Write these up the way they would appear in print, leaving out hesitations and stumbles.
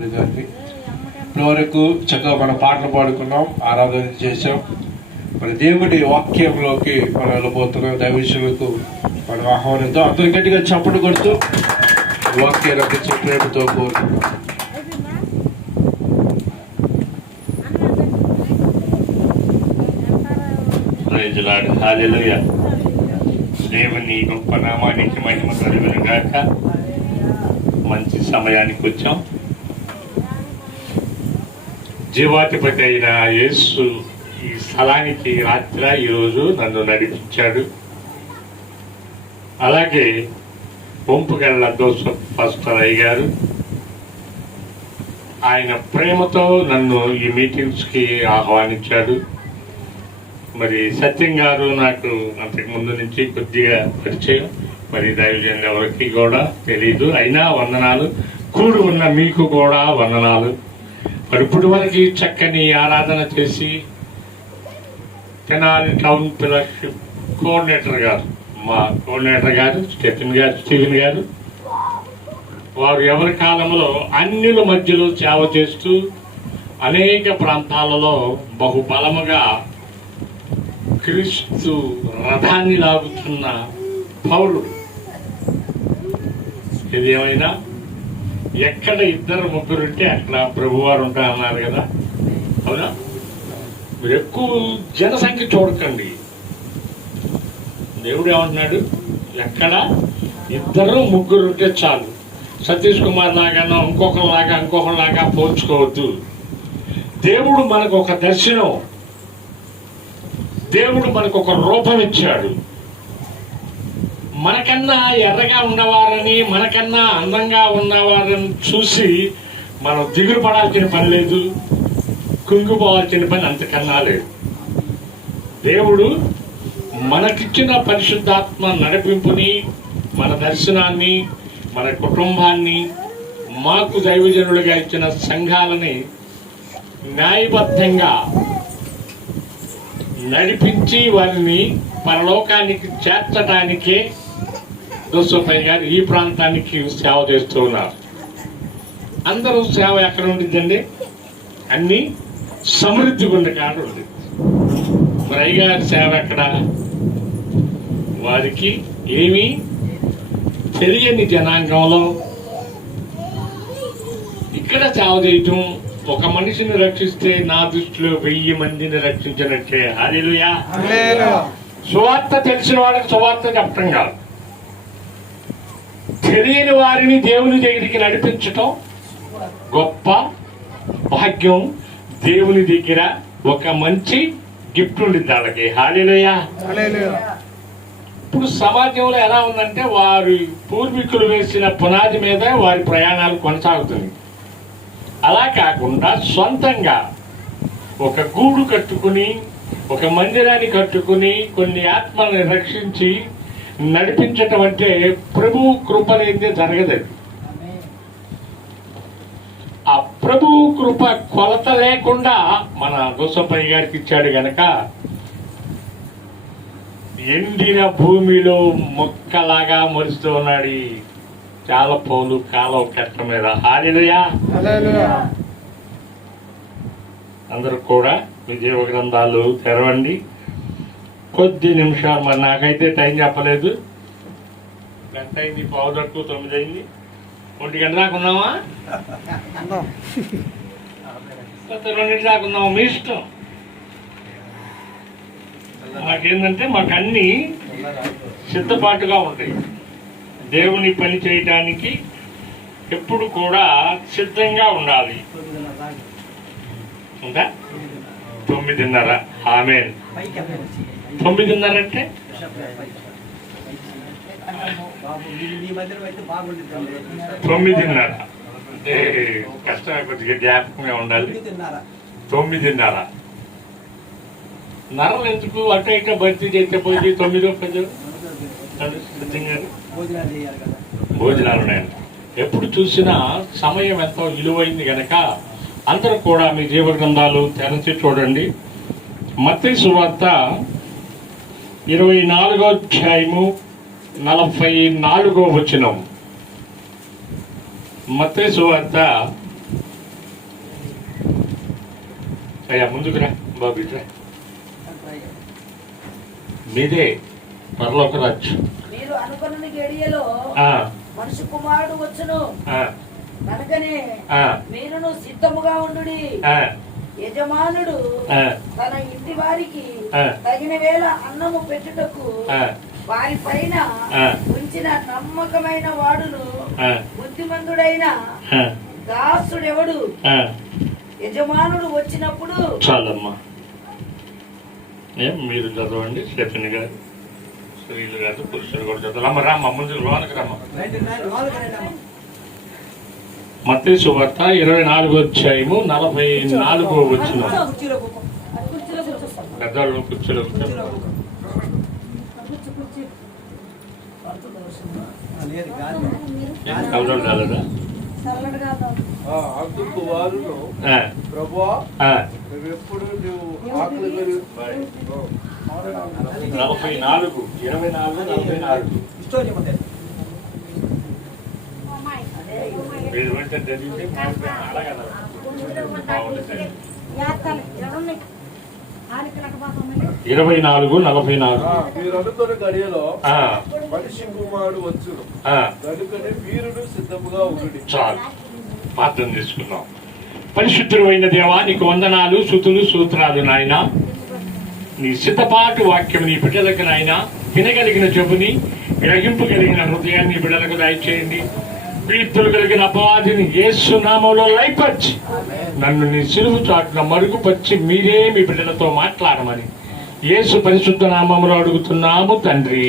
ఇప్పటివరకు చక్కగా మనం పాటలు పాడుకున్నాం, ఆరాధన చేసాం. మన దేవుడి వాక్యంలోకి మనం వెళ్ళబోతున్నాం. దైవజనులకు మనం ఆహ్వానిద్దాం. అందరూ గట్టిగా చప్పుడు కొడుతూ వాక్యాన్ని రప్పించే ప్రేమతో కోరుతున్నాం. హల్లెలూయా. దేవుని గొప్ప నామానికి మహిమ కలుగును గాక. మంచి సమయానికి వచ్చాం. జీవాధిపతి అయిన యేసు ఈ స్థలానికి రాత్రి ఈరోజు నన్ను నడిపించాడు. అలాగే పొంపుగళ్ళ జోసెఫ్ పాస్టర్ అయ్యారు. ఆయన ప్రేమతో నన్ను ఈ మీటింగ్స్కి ఆహ్వానించాడు. మరి సత్యం గారు నాకు అంతకు ముందు నుంచి కొద్దిగా పరిచయం. మరి దైవజనులు ఎవరికి కూడా తెలీదు. అయినా వందనాలు. కూడి ఉన్న మీకు కూడా వందనాలు. మరి ఇప్పటి వరకు చక్కని ఆరాధన చేసి తెనాలి టౌన్ ఫెలోషిప్ కోఆర్డినేటర్ గారు, మా కోఆర్డినేటర్ గారు స్టీవెన్ గారు వారు ఎవరి కాలంలో అన్యుల మధ్యలో సేవ చేస్తూ అనేక ప్రాంతాలలో బహుబలముగా క్రీస్తు రథాన్ని లాగుతున్న పౌరుడు. ఇది ఏమైనా ఎక్కడ ఇద్దరు ముగ్గురుంటే అక్కడ ప్రభువారు ఉంటారన్నారు కదా, అవునా? మీరు ఎక్కువ జనసంఖ్య చూడకండి. దేవుడు ఏమంటున్నాడు? ఎక్కడ ఇద్దరు ముగ్గురు ఉంటే చాలు. సతీష్ కుమార్ లాగానో ఇంకొకరిలాగా పోల్చుకోవద్దు. దేవుడు మనకు ఒక దర్శనం, దేవుడు మనకు ఒక రూపం ఇచ్చాడు. మనకన్నా ఎర్రగా ఉన్నవారని, మనకన్నా అందంగా ఉన్నవారని చూసి మనం దిగులు పడాల్సిన పని లేదు, కుంగిపోవాల్సిన పని అంతకన్నా లేదు. దేవుడు మనకిచ్చిన పరిశుద్ధాత్మ నడిపింపుని, మన దర్శనాన్ని, మన కుటుంబాన్ని, మాకు దైవజనులుగా ఇచ్చిన సంఘాలని న్యాయబద్ధంగా నడిపించి వారిని పరలోకానికి చేర్చడానికే జోసెఫ్ గారు ఈ ప్రాంతానికి సేవ చేస్తూ ఉన్నారు. అందరూ సేవ ఎక్కడ ఉండిద్దండి? అన్ని సమృద్ధి గుండె కాడ ఉంది. మరి అయ్యగారి సేవ ఎక్కడ? వారికి ఏమీ తెలియని జనాంగంలో ఇక్కడ సేవ చేయటం, ఒక మనిషిని రక్షిస్తే నా దృష్టిలో 1000 మందిని రక్షించినట్టే. హల్లెలూయా. సువార్త తెలిసిన వాళ్ళకి సువార్త చెప్పటం కాదు, తెలియని వారిని దేవుని దగ్గరికి నడిపించటం గొప్ప భాగ్యం. దేవుని దగ్గర ఒక మంచి గిఫ్ట్ ఉండింది వాళ్ళకి. హల్లెలూయా. ఇప్పుడు సమాజంలో ఎలా ఉందంటే, వారి పూర్వీకులు వేసిన పునాది మీద వారి ప్రయాణాలు కొనసాగుతుంది. అలా కాకుండా సొంతంగా ఒక గూడు కట్టుకుని, ఒక మందిరాన్ని కట్టుకుని, కొన్ని ఆత్మల్ని రక్షించి నడిపించటం అంటే ప్రభు కృప లేదే జరగదు. ఆ ప్రభు కృప కొలత లేకుండా మన జోసెఫ్ గారికి ఇచ్చాడు గనక ఎండిన భూమిలో మొక్కలాగా మరుస్తూ ఉన్నాడు. చాలా పౌలు కాలం కట్ట మీద. హల్లెలూయా. అందరూ కూడా మీ జీవ గ్రంథాలు తెరవండి. కొద్ది నిమిషాలు. మరి నాకైతే టైం చెప్పలేదు. గంట అయింది, 8:45 అయింది. 1 గంట దాకా ఉన్నామా? 2 దాకా ఉన్నామా? మీ ఇష్టం. మాకేంటంటే మాకు అన్ని సిద్ధపాటుగా ఉంటాయి. దేవుని పని చేయటానికి ఎప్పుడు కూడా సిద్ధంగా ఉండాలి. ఇంకా 9:30. ఆమేన్. 9:30 అంటే 9:30 అంటే కష్టమే, కొద్దిగా జ్ఞాపకంగా ఉండాలి. 9:30 నరలు ఎందుకు అటు ఇటు భర్తీ చేస్తే పోయి 9-10 భోజనాలు ఉన్నాయంట. ఎప్పుడు చూసినా సమయం ఎంతో విలువైంది గనక అందరూ కూడా మీ జీవ గ్రంథాలు తెరచి చూడండి. మత్తయి సువార్త 24వ అధ్యాయము 44వ వచనం. మత్తయి సువార్త అయ్యా ముందుకు రా బాబు, ఇట్రా. మీదే పరలోక రాజ్యం. మీరు అనుకున్న గడియలో మనిషి కుమారుడు వచ్చును కనుకనే మీరును సిద్ధముగా ఉండుడి. యజమానుడు తన ఇంటి వారికి తగిన వేళ అన్నము పెట్టుటకు వారి పైన ఉంచిన నమ్మకమైన వాడును బుద్ధిమంతుడైన దాసుడెవడు. యజమానుడు వచ్చినప్పుడు చాలమ్మా. మీరు చదవండి, స్టెఫెన్ గారు, స్త్రీలు కాదు పురుషులు కూడా చదవాలి. అమ్మ రామ్మ ముందు లోనకి రమ్మ. మత్తయి సువార్త 24వ అధ్యాయము 44వ వచనం. పెద్దవాళ్ళు కూర్చోలో కలవడం రాలేదా? అందుకు వారును ప్రభువా నువ్వెప్పుడు నువ్వు ఆకలి 44, 24, 44. మీరు వెంటనే చదివితే అలాగే 24, 44. మీరు అనుకున్న గడియలో మనిషి కుమారుడు వచ్చును కనుకనే వీరుడు సిద్ధముగా ఉండుడి. చాలు, ప్రార్థన చేసుకున్నాం. పరిశుద్ధుడైన దేవా, నీకు వందనాలు, స్తుతులు, స్తోత్రాలు నాయన. నీ సిద్ధపాటు వాక్యం నీ బిడ్డలకు నాయన వినగలిగిన చెబుని, గ్రహింపు కలిగిన హృదయాన్ని బిడ్డలకు దయచేయండి. పీతులు కలిగిన అపవాదిని యేసు నామములో లయపరిచి నన్ను నీ సిలువు చాటున మరుగుపరిచి మీరే మీ బిడ్డలతో మాట్లాడమని యేసు పరిశుద్ధ నామములో అడుగుతున్నాము తండ్రి,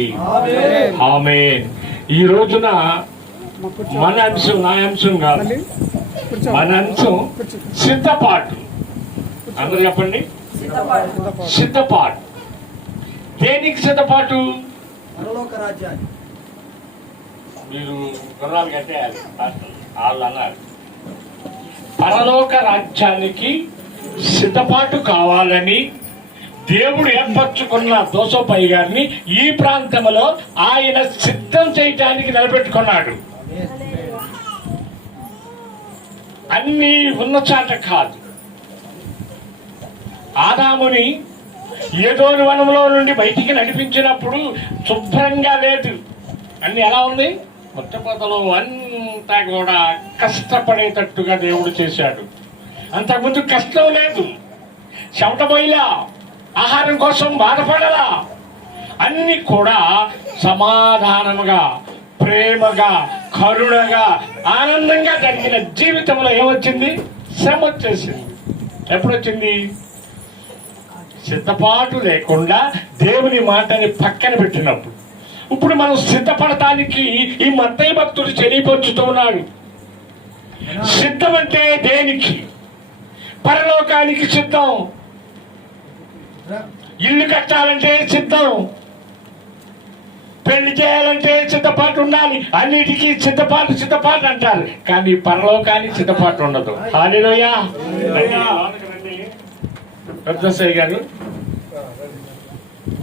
ఆమేన్. ఈ రోజున మన అంశం, నా అంశం కాదు, మన అంశం సిద్ధపాటు. అందరూ చెప్పండి, సిద్ధపాటు. దేనికి సిద్ధపాటు? మీరు గుర్రాలు కట్టేయాలి. వాళ్ళు అన్నారు పరలోక రాజ్యానికి సిద్ధపాటు కావాలని దేవుడు ఏర్పరచుకున్న దోసోపై గారిని ఈ ప్రాంతంలో ఆయన సిద్ధం చేయటానికి నిలబెట్టుకున్నాడు. అన్ని ఉన్న చాట కాదు. ఆదాముని ఏదోని వనంలో నుండి బయటికి నడిపించినప్పుడు శుభ్రంగా లేదు, అన్ని ఎలా ఉంది, మొట్టమొదలు అంతా కూడా కష్టపడేటట్టుగా దేవుడు చేశాడు. అంతకుముందు కష్టం లేదు, చెమట పోయిలా, ఆహారం కోసం బాధపడలా, అన్ని కూడా సమాధానముగా, ప్రేమగా, కరుణగా, ఆనందంగా జరిగిన జీవితంలో ఏమొచ్చింది? శ్రమ వచ్చేసింది. ఎప్పుడొచ్చింది? సిద్ధపాటు లేకుండా దేవుని మాటని పక్కన పెట్టినప్పుడు. ఇప్పుడు మనం సిద్ధపడటానికి ఈ మత్తయి భక్తుడు తెలియపరుచుతూ ఉన్నాడు. సిద్ధం అంటే దేనికి? పరలోకానికి సిద్ధం. ఇల్లు కట్టాలంటే సిద్ధం, పెళ్లి చేయాలంటే సిద్ధపాటు ఉండాలి. అన్నిటికీ సిద్ధపాటు అంటారు, కానీ పరలోకానికి సిద్ధపాటు ఉండదు. హల్లెలూయా. పెద్దసయ్య గారు,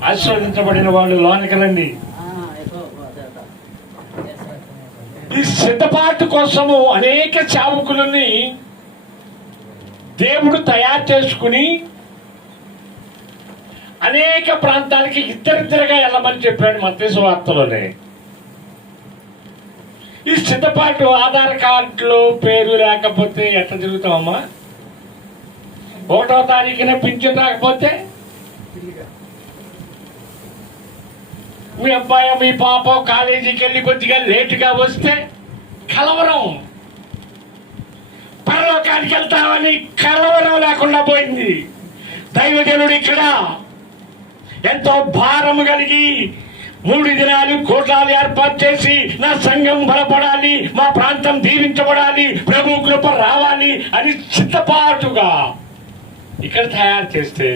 ఆశీర్వదించబడిన వాళ్ళు లోనికి రండి. ఈ సిద్ధపాటు కోసము అనేక సేవకులని దేవుడు తయారు చేసుకుని అనేక ప్రాంతాలకి ఇద్దరిద్దరుగా వెళ్ళమని చెప్పాడు మత్తయి సువార్తలోనే. ఈ సిద్ధపాటు ఆధార్ కార్డులో పేరు లేకపోతే ఎట్లా తిరుగుతామమ్మా? 1వ తారీఖున పింఛన్ రాకపోతే, మీ అబ్బాయి మీ పాప కాలేజీకి వెళ్ళి కొద్దిగా లేటుగా వస్తే కలవరం. పరలోకానికి వెళ్తామని కలవరం లేకుండా పోయింది. దైవజనుడు ఇక్కడ ఎంతో భారము కలిగి 3 దినాలు కోట్లాలు ఏర్పాటు చేసి నా సంఘం బలపడాలి, మా ప్రాంతం దీవించబడాలి, ప్రభు కృప రావాలి అని సిద్ధపాటుగా ఇక్కడ తయారు చేస్తే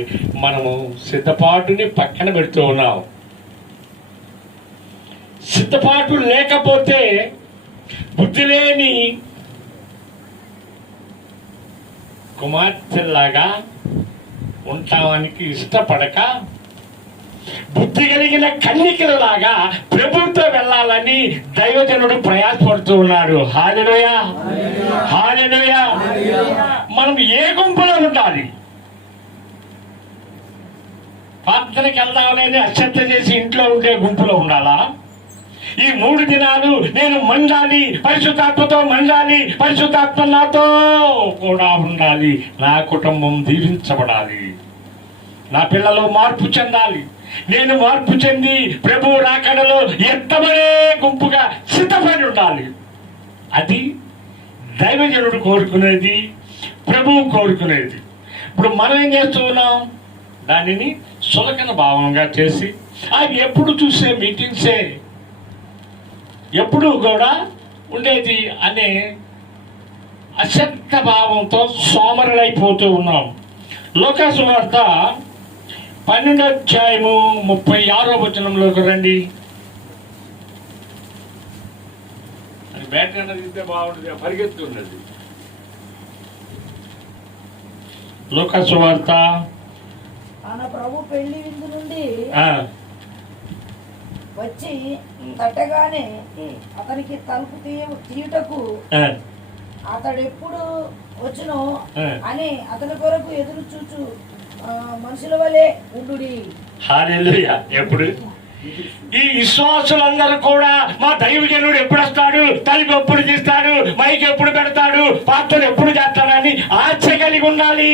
మనము సిద్ధపాటుని పక్కన పెడుతూ ఉన్నాం. సిద్ధపాటు లేకపోతే బుద్ధి లేని కుమార్తెలాగా ఉంటానికి ఇష్టపడక, బుద్ధి కలిగిన కన్నికలలాగా ప్రభుత్వం వెళ్ళాలని దైవజనుడు ప్రయాసపడుతూ ఉన్నాడు. హల్లెలూయా, హల్లెలూయా. మనం ఏ గుంపులో ఉండాలి? ప్రార్థనకి వెళ్దామనేది అశ్రద్ధ చేసి ఇంట్లో ఉండే గుంపులో ఉండాలా? ఈ 3 దినాలు నేను మండాలి, పరిశుద్ధాత్మతో మండాలి, పరిశుద్ధాత్మ నాతో కూడా ఉండాలి, నా కుటుంబం దీవించబడాలి, నా పిల్లలు మార్పు చెందాలి, నేను మార్పు చెంది ప్రభు రాకడలో ఎత్తబడే గుంపుగా సిద్ధపడి ఉండాలి. అది దైవజనుడు కోరుకునేది, ప్రభువు కోరుకునేది. ఇప్పుడు మనం ఏం చేస్తూ ఉన్నాం? దానిని సులకన భావంగా చేసి అవి ఎప్పుడు చూసే మీటింగ్సే, ఎప్పుడు కూడా ఉండేది అనే అశ్రద్ధ భావంతో సోమరులైపోతూ ఉన్నాం. లూకా సువార్త 12వ అధ్యాయము 36వ వచనంలోకి రండి. అది బ్యాటరీ అన్నది ఇస్తే బాగుంటుంది, పరిగెత్తున్నది. లూకా సువార్త మన ప్రభు పెళ్లి విందు నుండి వచ్చి తట్టగానే అతనికి తలుపు తీయుటకు అతడు ఎప్పుడు వచ్చును అని అతని కొరకు ఎదురు చూచు మనుషుల వలె ఉండుడి. హల్లెలూయా. ఎప్పుడు ఈ విశ్వాసులందరూ కూడా మా దైవజనుడు ఎప్పుడు వస్తాడు, తలుపు ఎప్పుడు తీస్తాడు, మైక్ ఎప్పుడు పెడతాడు, పాత్రలు ఎప్పుడు చేస్తాడని ఆశ కలిగి ఉండాలి.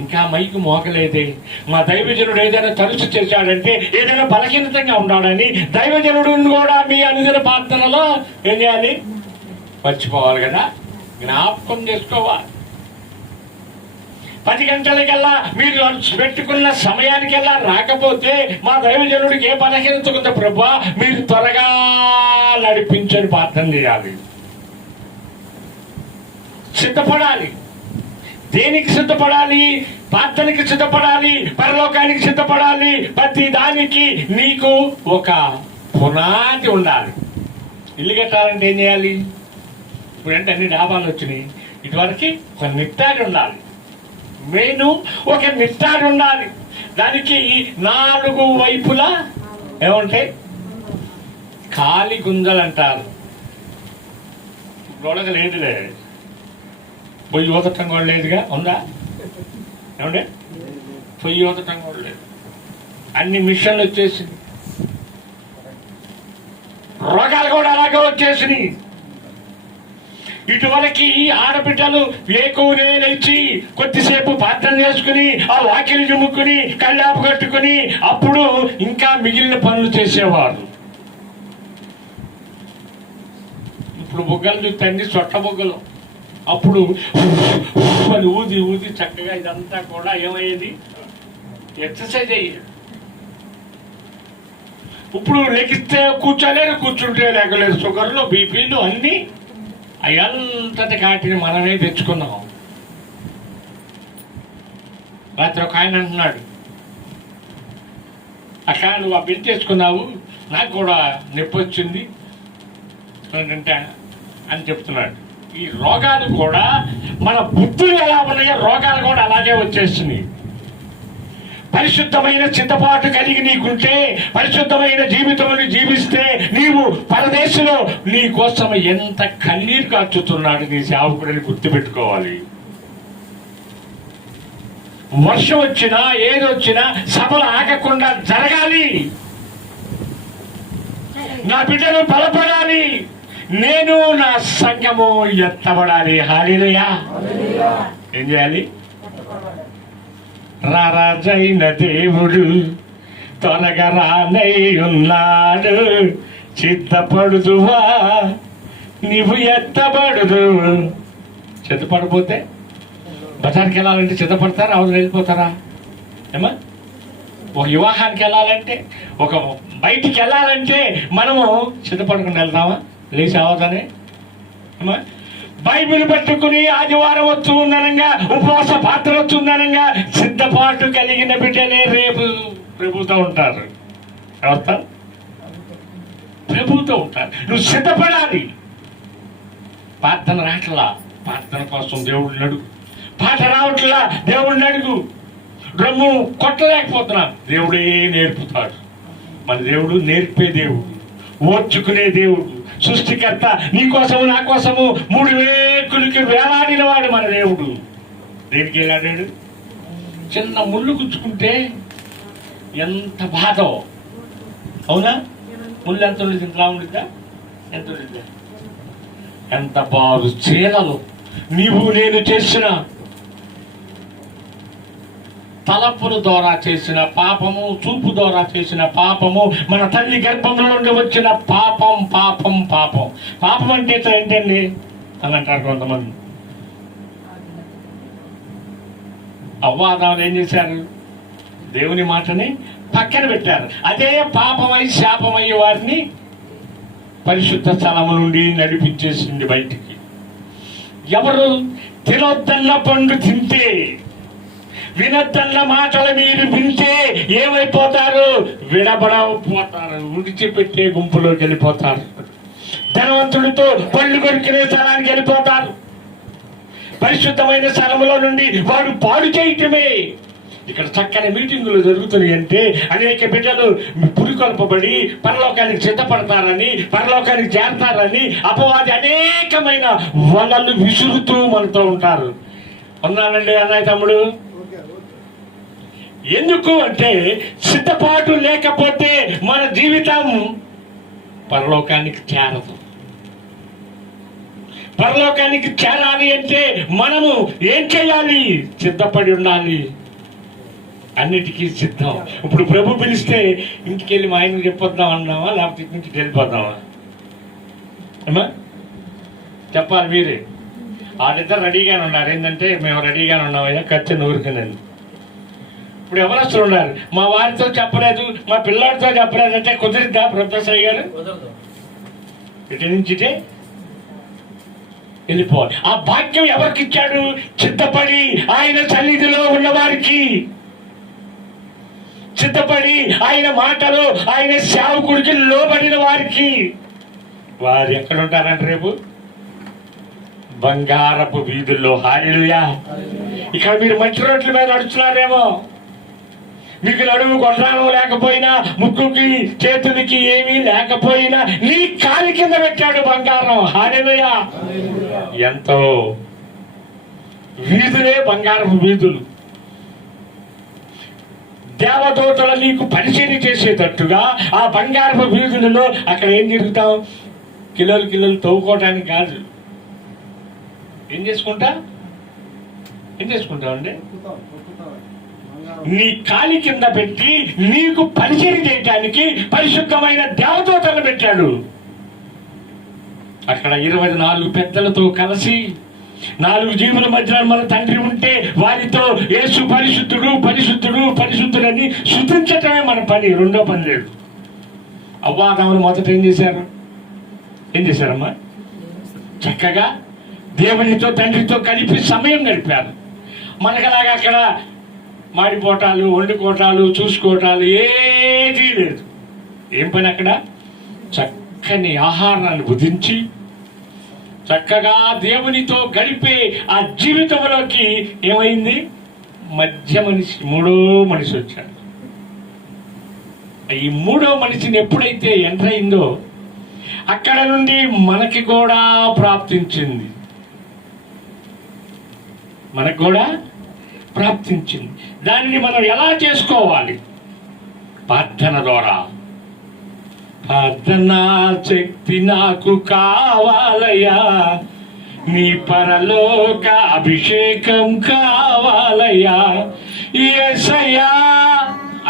ఇంకా మైకు మోకలేదే, మా దైవజనుడు ఏదైనా తరచు చేశాడంటే, ఏదైనా బలహీనతంగా ఉన్నాడని దైవజనుడు కూడా మీ అనుదిన ప్రార్థనలో ఏం చేయాలి? మర్చిపోవాలి కదా, జ్ఞాపకం చేసుకోవాలి. 10 గంటలకల్లా మీరు పెట్టుకున్న సమయానికల్లా రాకపోతే మా దైవజనుడికి ఏ బలహీనత ఉందో ప్రభా, మీరు త్వరగా నడిపించని ప్రార్థన చేయాలి. సిద్ధపడాలి. దేనికి సిద్ధపడాలి? ప్రార్థనకి సిద్ధపడాలి, పరలోకానికి సిద్ధపడాలి. ప్రతి దానికి నీకు ఒక పునాది ఉండాలి. ఇల్లు కట్టాలంటే ఏం చేయాలి? ఇప్పుడంటే అన్ని డాబాలు వచ్చినాయి. ఇటువరకు ఒక నిట్టాడి ఉండాలి, మెయిన్ ఒక నిట్టాడి ఉండాలి. దానికి 4 వైపులా ఏముంటాయి? ఖాళీ గుంజలు అంటారు. గొడవ లేదులే, పొయ్యి ఊదటం కూడా లేదుగా, ఉందా? ఏమంటే పొయ్యి ఊదటం కూడా లేదు, అన్ని మిషన్లు వచ్చేసింది. రోగాలు కూడా అలాగే వచ్చేసినాయి. ఇటువరకు ఆడబిడ్డలు వేకువనే లేచి కొద్దిసేపు ప్రార్థన చేసుకుని ఆ వాకిలి చుమ్ముకుని కళ్ళాపు కట్టుకుని అప్పుడు ఇంకా మిగిలిన పనులు చేసేవారు. ఇప్పుడు బుగ్గలు చూస్తే అన్ని సొట్ట బుగ్గలు. అప్పుడు అని ఊది ఊది చక్కగా ఇదంతా కూడా ఏమయ్యేది? ఎక్సర్సైజ్ అయ్యేది. ఇప్పుడు లెగిస్తే కూర్చోలేరు, కూర్చుంటే లేకలేదు. షుగర్లు, బీపీలు అన్నీ అయంతటి కాటిని మనమే తెచ్చుకున్నాం. రాత్రి ఒక ఆయన అంటున్నాడు, అక్క నువ్వు ఆ బిల్ చేసుకున్నావు, నాకు కూడా నొప్పి వచ్చింది అంటే అని చెప్తున్నాడు. ఈ రోగాలు కూడా మన బుద్ధులు ఎలా ఉన్నాయో రోగాలు కూడా అలాగే వచ్చేస్తున్నాయి. పరిశుద్ధమైన సిద్ధపాటు కలిగి నీకుంటే, పరిశుద్ధమైన జీవితమును జీవిస్తే, నీవు పరదేశంలో నీ కోసం ఎంత కన్నీరు కార్చుతున్నాడు నీ సేవకుడిని గుర్తుపెట్టుకోవాలి. వర్షం వచ్చినా ఏదొచ్చినా సభలు ఆగకుండా జరగాలి. నా బిడ్డలు బలపడాలి, నేను నా సంఘము ఎత్తబడాలి. హల్లెలూయా. ఏం చేయాలి? రారాజైన దేవుడు త్వరగా రానై ఉన్నాడు, సిద్ధపడుదువా నీవు ఎత్తబడుదు. సిద్ధపడిపోతే బజార్కి వెళ్ళాలంటే సిద్ధపడతారా? అవును, వెళ్ళిపోతారా? ఏమా ఒక వివాహానికి వెళ్ళాలంటే, ఒక బయటికి వెళ్ళాలంటే మనము సిద్ధపడుకుని వెళ్తామా? లేచి అవగానే ఏమా బైబిల్ పట్టుకుని ఆదివారం వస్తూ ఉందనంగా, ఉపవాస పాత్ర వస్తుందనంగా సిద్ధపాటు కలిగిన బిడ్డనే రేపు ప్రభుతో ఉంటారు. ఎవరు? ప్రభుతో ఉంటారు. నువ్వు సిద్ధపడాలి. ప్రార్థన రాట్లా, ప్రార్థన కోసం దేవుడిని అడుగు. పాట రావట్లా, దేవుడిని అడుగు. డ్రమ్ము కొట్టలేకపోతున్నా, దేవుడే నేర్పుతాడు. మన దేవుడు నేర్పే దేవుడు, ఓర్చుకునే దేవుడు, సృష్టికర్త. నీ కోసము నా కోసము 3 వేకులకి వేలాడిన వాడు మన దేవుడు. దేనికి వెళ్ళాడాడు? చిన్న ముళ్ళు గుచ్చుకుంటే ఎంత బాధో, అవునా? ముళ్ళు ఎంత ఉండేది? ఇంతలా ఉండిద్దా? ఎంత ఉండిద్దా? ఎంత బాధ. చీరలు నీవు నేను చేసిన తలపుల ద్వారా చేసిన పాపము, చూపు ద్వారా చేసిన పాపము, మన తల్లి గర్భంలో నుండి వచ్చిన పాపం పాపం పాపం. పాపం అంటే ఏంటండి అని అంటారు కొంతమంది. అవ్వాదాలు ఏం చేశారు? దేవుని మాటని పక్కన పెట్టారు. అదే పాపమై శాపమై వారిని పరిశుద్ధ స్థలము నుండి నడిపించేసింది బయటికి. ఎవరు తినొద్దన్న పండు తింటే, వినొద్దన్న మాటలు మీరు వింటే ఏమైపోతారు? విడబడపోతారు, విడిచిపెట్టే గుంపులోకి వెళ్ళిపోతారు. ధనవంతుడితో పళ్ళు కొరికినే స్థలానికి వెళ్ళిపోతారు. పరిశుద్ధమైన స్థలంలో నుండి వాడు పాడు చేయటమే. ఇక్కడ చక్కని మీటింగులు జరుగుతున్నాయి అంటే అనేక బిడ్డలు పురికొల్పబడి పరలోకానికి సిద్ధపడతారని, పరలోకానికి చేరతారని అపవాది అనేకమైన వలలు విసురుతూ మనతో ఉంటారు. ఉన్నానండి అన్నయ్య తమ్ముడు. ఎందుకు అంటే సిద్ధపాటు లేకపోతే మన జీవితం పరలోకానికి చేరదు. పరలోకానికి చేరాలి అంటే మనము ఏం చేయాలి? సిద్ధపడి ఉండాలి. అన్నిటికీ సిద్ధం. ఇప్పుడు ప్రభు పిలిస్తే ఇంటికి వెళ్ళి మా ఆయనకి చెప్పొద్దాం అన్నావా, లేకపోతే ఇంటికి వెళ్ళిపోదామా? అమ్మా చెప్పాలి మీరే. వాళ్ళిద్దరు రెడీగానే ఉన్నారు. ఏంటంటే మేము రెడీగానే ఉన్నామయ్యా, ఖర్చు నూరుకునండి. ఇప్పుడు ఎవరు వస్తూ ఉన్నారు? మా వారితో చెప్పలేదు, మా పిల్లాడితో చెప్పలేదు అంటే కుదిరిద్దా ప్రొఫెసర్ గారు? ఇటు నుంచిటే వెళ్ళిపోవాలి. ఆ భాగ్యం ఎవరికి ఇచ్చాడు? సిద్ధపడి ఆయన సన్నిధిలో ఉన్నవారికి, సిద్ధపడి ఆయన మాటలు, ఆయన సేవకుడికి లోబడిన వారికి. వారు ఎక్కడ ఉంటారంటే రేపు బంగారపు వీధుల్లో. హల్లెలూయా. ఇక్కడ మీరు మంచి రోడ్ల మీద నడుస్తున్నారేమో, మీకు నడుము కొట్టాను లేకపోయినా, ముక్కుకి చేతులకి ఏమీ లేకపోయినా నీ కాలి కింద పెట్టాడు బంగారం. హల్లెలూయా. ఎంతో వీధులే బంగారపు వీధులు. దేవదూతలు నీకు పరిచయం చేసేటట్టుగా ఆ బంగారపు వీధులలో అక్కడ ఏం జరుగుతాం? కిలోలు తవ్వుకోవడానికి కాదు. ఏం చేసుకుంటామండి? నీ కాలి కింద పెట్టి నీకు పరిచయం చేయడానికి పరిశుద్ధమైన దేవదూతలు పెట్టాడు. అక్కడ 24 పెద్దలతో కలిసి 4 జీవుల మధ్యలో మన తండ్రి ఉంటే వారితో యేసు పరిశుద్ధుడు పరిశుద్ధుడు పరిశుద్ధుడని స్తుతించటమే మన పని. రెండో పని లేదు. అవ్వాదములు మొదట ఏం చేశారమ్మా? చక్కగా దేవునితో తండ్రితో కలిపి సమయం గడిపారు. మనకలాగా అక్కడ మాడిపోటాలు, వండుకోటాలు, చూసుకోవటాలు ఏదీ లేదు. ఏం పని అక్కడ? చక్కని ఆహారాన్ని భుజించి చక్కగా దేవునితో గడిపే ఆ జీవితంలోకి ఏమైంది? మూడో మనిషి వచ్చాడు. ఈ మూడో మనిషిని ఎప్పుడైతే ఎంటర్ అయిందో అక్కడ నుండి మనకి కూడా ప్రాప్తించింది. దానిని మనం ఎలా చేసుకోవాలి? ప్రార్థన ద్వారా. ప్రార్థనా శక్తి నాకు కావాలయ్యా, నీ పరలోక అభిషేకం కావాలయ్యా యేసయ్యా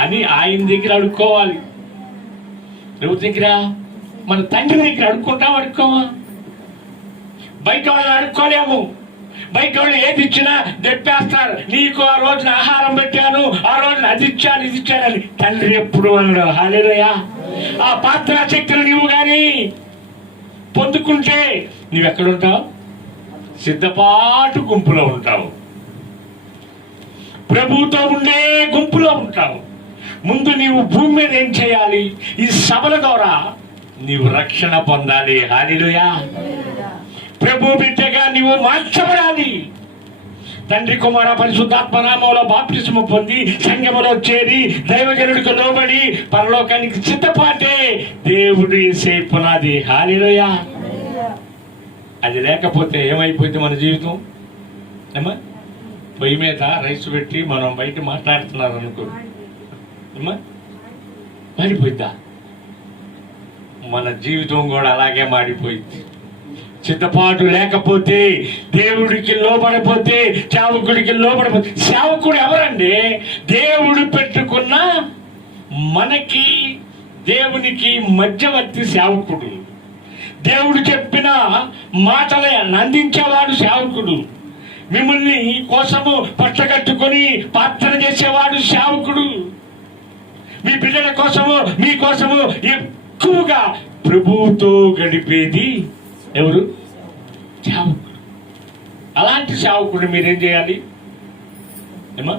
అని ఆయన దగ్గర అడుక్కోవాలి. ఎవరి దగ్గర? మన తండ్రి దగ్గర అడుక్కోమా? బయట వాళ్ళని అడుక్కోలేము. బయట వాళ్ళు ఏది ఇచ్చినా దెప్పేస్తారు. నీకు ఆ రోజున ఆహారం పెట్టాను, ఆ రోజున అది ఇచ్చాను, ఇది ఇచ్చానని. తండ్రి ఎప్పుడు అన్నాడు? హల్లెలూయా. ఆ పాత్ర శక్తులు నీవు కానీ పొందుకుంటే నువ్వెక్కడుంటావు? సిద్ధపాటు గుంపులో ఉంటావు. ప్రభుతో ఉండే గుంపులో ఉంటావు. ముందు నీవు భూమి మీద ఏం చేయాలి? ఈ సభల ద్వారా నీవు రక్షణ పొందాలి. హల్లెలూయా. ప్రభు బిడ్డగా నీవు మార్చబడాలి. తండ్రి కుమార పరిశుద్ధాత్మ నామములో బాప్తిస్మము పొంది సంఘములో చేరి దైవజనుడికి లోబడి పరలోకానికి సిద్ధపాటే దేవుడు యేసే పునాది. హల్లెలూయా. అది లేకపోతే ఏమైపోయింది మన జీవితం? పొయ్యి మీద రైస్ పెట్టి మనం బయట మాట్లాడుతున్నారు అనుకో, అమ్మా మాడిపోయిద్దా? మన జీవితం కూడా అలాగే మాడిపోయింది. సిద్ధపాటు లేకపోతే, దేవుడికి లోబడిపోతే, సేవకుడికి లోబడిపోతే. సేవకుడు ఎవరండి? దేవుడు పెట్టుకున్న మనకి దేవునికి మధ్యవర్తి సేవకుడు. దేవుడు చెప్పిన మాటలను అందించేవాడు సేవకుడు. మిమ్మల్ని కోసము పట్టగట్టుకొని ప్రార్థన చేసేవాడు సేవకుడు. మీ బిడ్డల కోసము, మీ కోసము ఎక్కువగా ప్రభువుతో గడిపేది ఎవరు? సేవకుడు. అలాంటి సేవకుడు మీరేం చేయాలి? ఏమా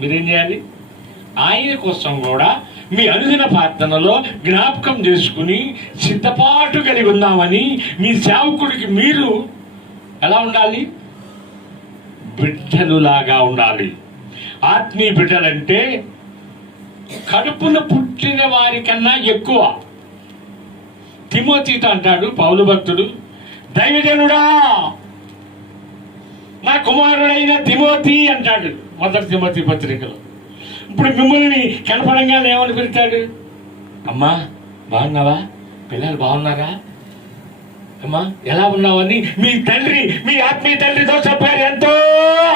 మీరేం చేయాలి? ఆయన కోసం కూడా మీ అనుదిన ప్రార్థనలో జ్ఞాపకం చేసుకుని సిద్ధపాటు కలిగి ఉందామని మీ సేవకుడికి మీరు ఎలా ఉండాలి? బిడ్డలులాగా ఉండాలి. ఆత్మీయ బిడ్డలంటే కడుపున పుట్టిన వారికన్నా ఎక్కువ. తిమోతితో అంటాడు పౌలు భక్తుడు, దైవజనుడా నా కుమారుడైన తిమోతి అంటాడు మొదటి తిమోతి పత్రికలో. ఇప్పుడు మిమ్మల్ని కనపడంగానే ఏమని పిలుస్తాడు? అమ్మా బాగున్నావా? పిల్లలు బాగున్నారా? అమ్మా ఎలా ఉన్నావని మీ తండ్రి, మీ ఆత్మీయ తండ్రితో చెప్పారు. ఎంతో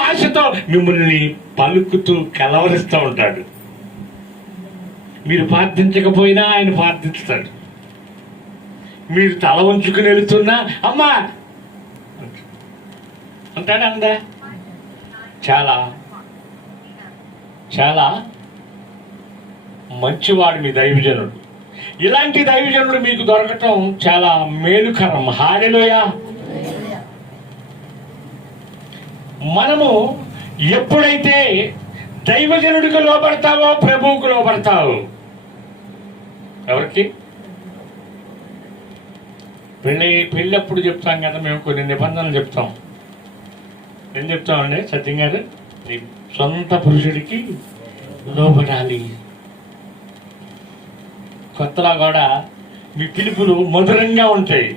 ఆశతో మిమ్మల్ని పలుకుతూ కలవరిస్తూ ఉంటాడు. మీరు ప్రార్థించకపోయినా ఆయన ప్రార్థిస్తాడు. మీరు తల ఉంచుకుని వెళుతున్నా అమ్మా అంటాడా? అందా? చాలా చాలా మంచివాడు మీ దైవజనుడు. ఇలాంటి దైవజనుడు మీకు దొరకటం చాలా మేలుకరం. హల్లెలూయా. మనము ఎప్పుడైతే దైవజనుడికి లోబడతావో ప్రభువుకు లోబడతావు. ఎవరికి? పెళ్ళప్పుడు చెప్తాం కదా మేము కొన్ని నిబంధనలు చెప్తాం. ఏం చెప్తామండి సత్యం గారు? నీ సొంత పురుషుడికి లోబడాలి. కొత్తలో కూడా మీ పిలుపులు మధురంగా ఉంటాయి.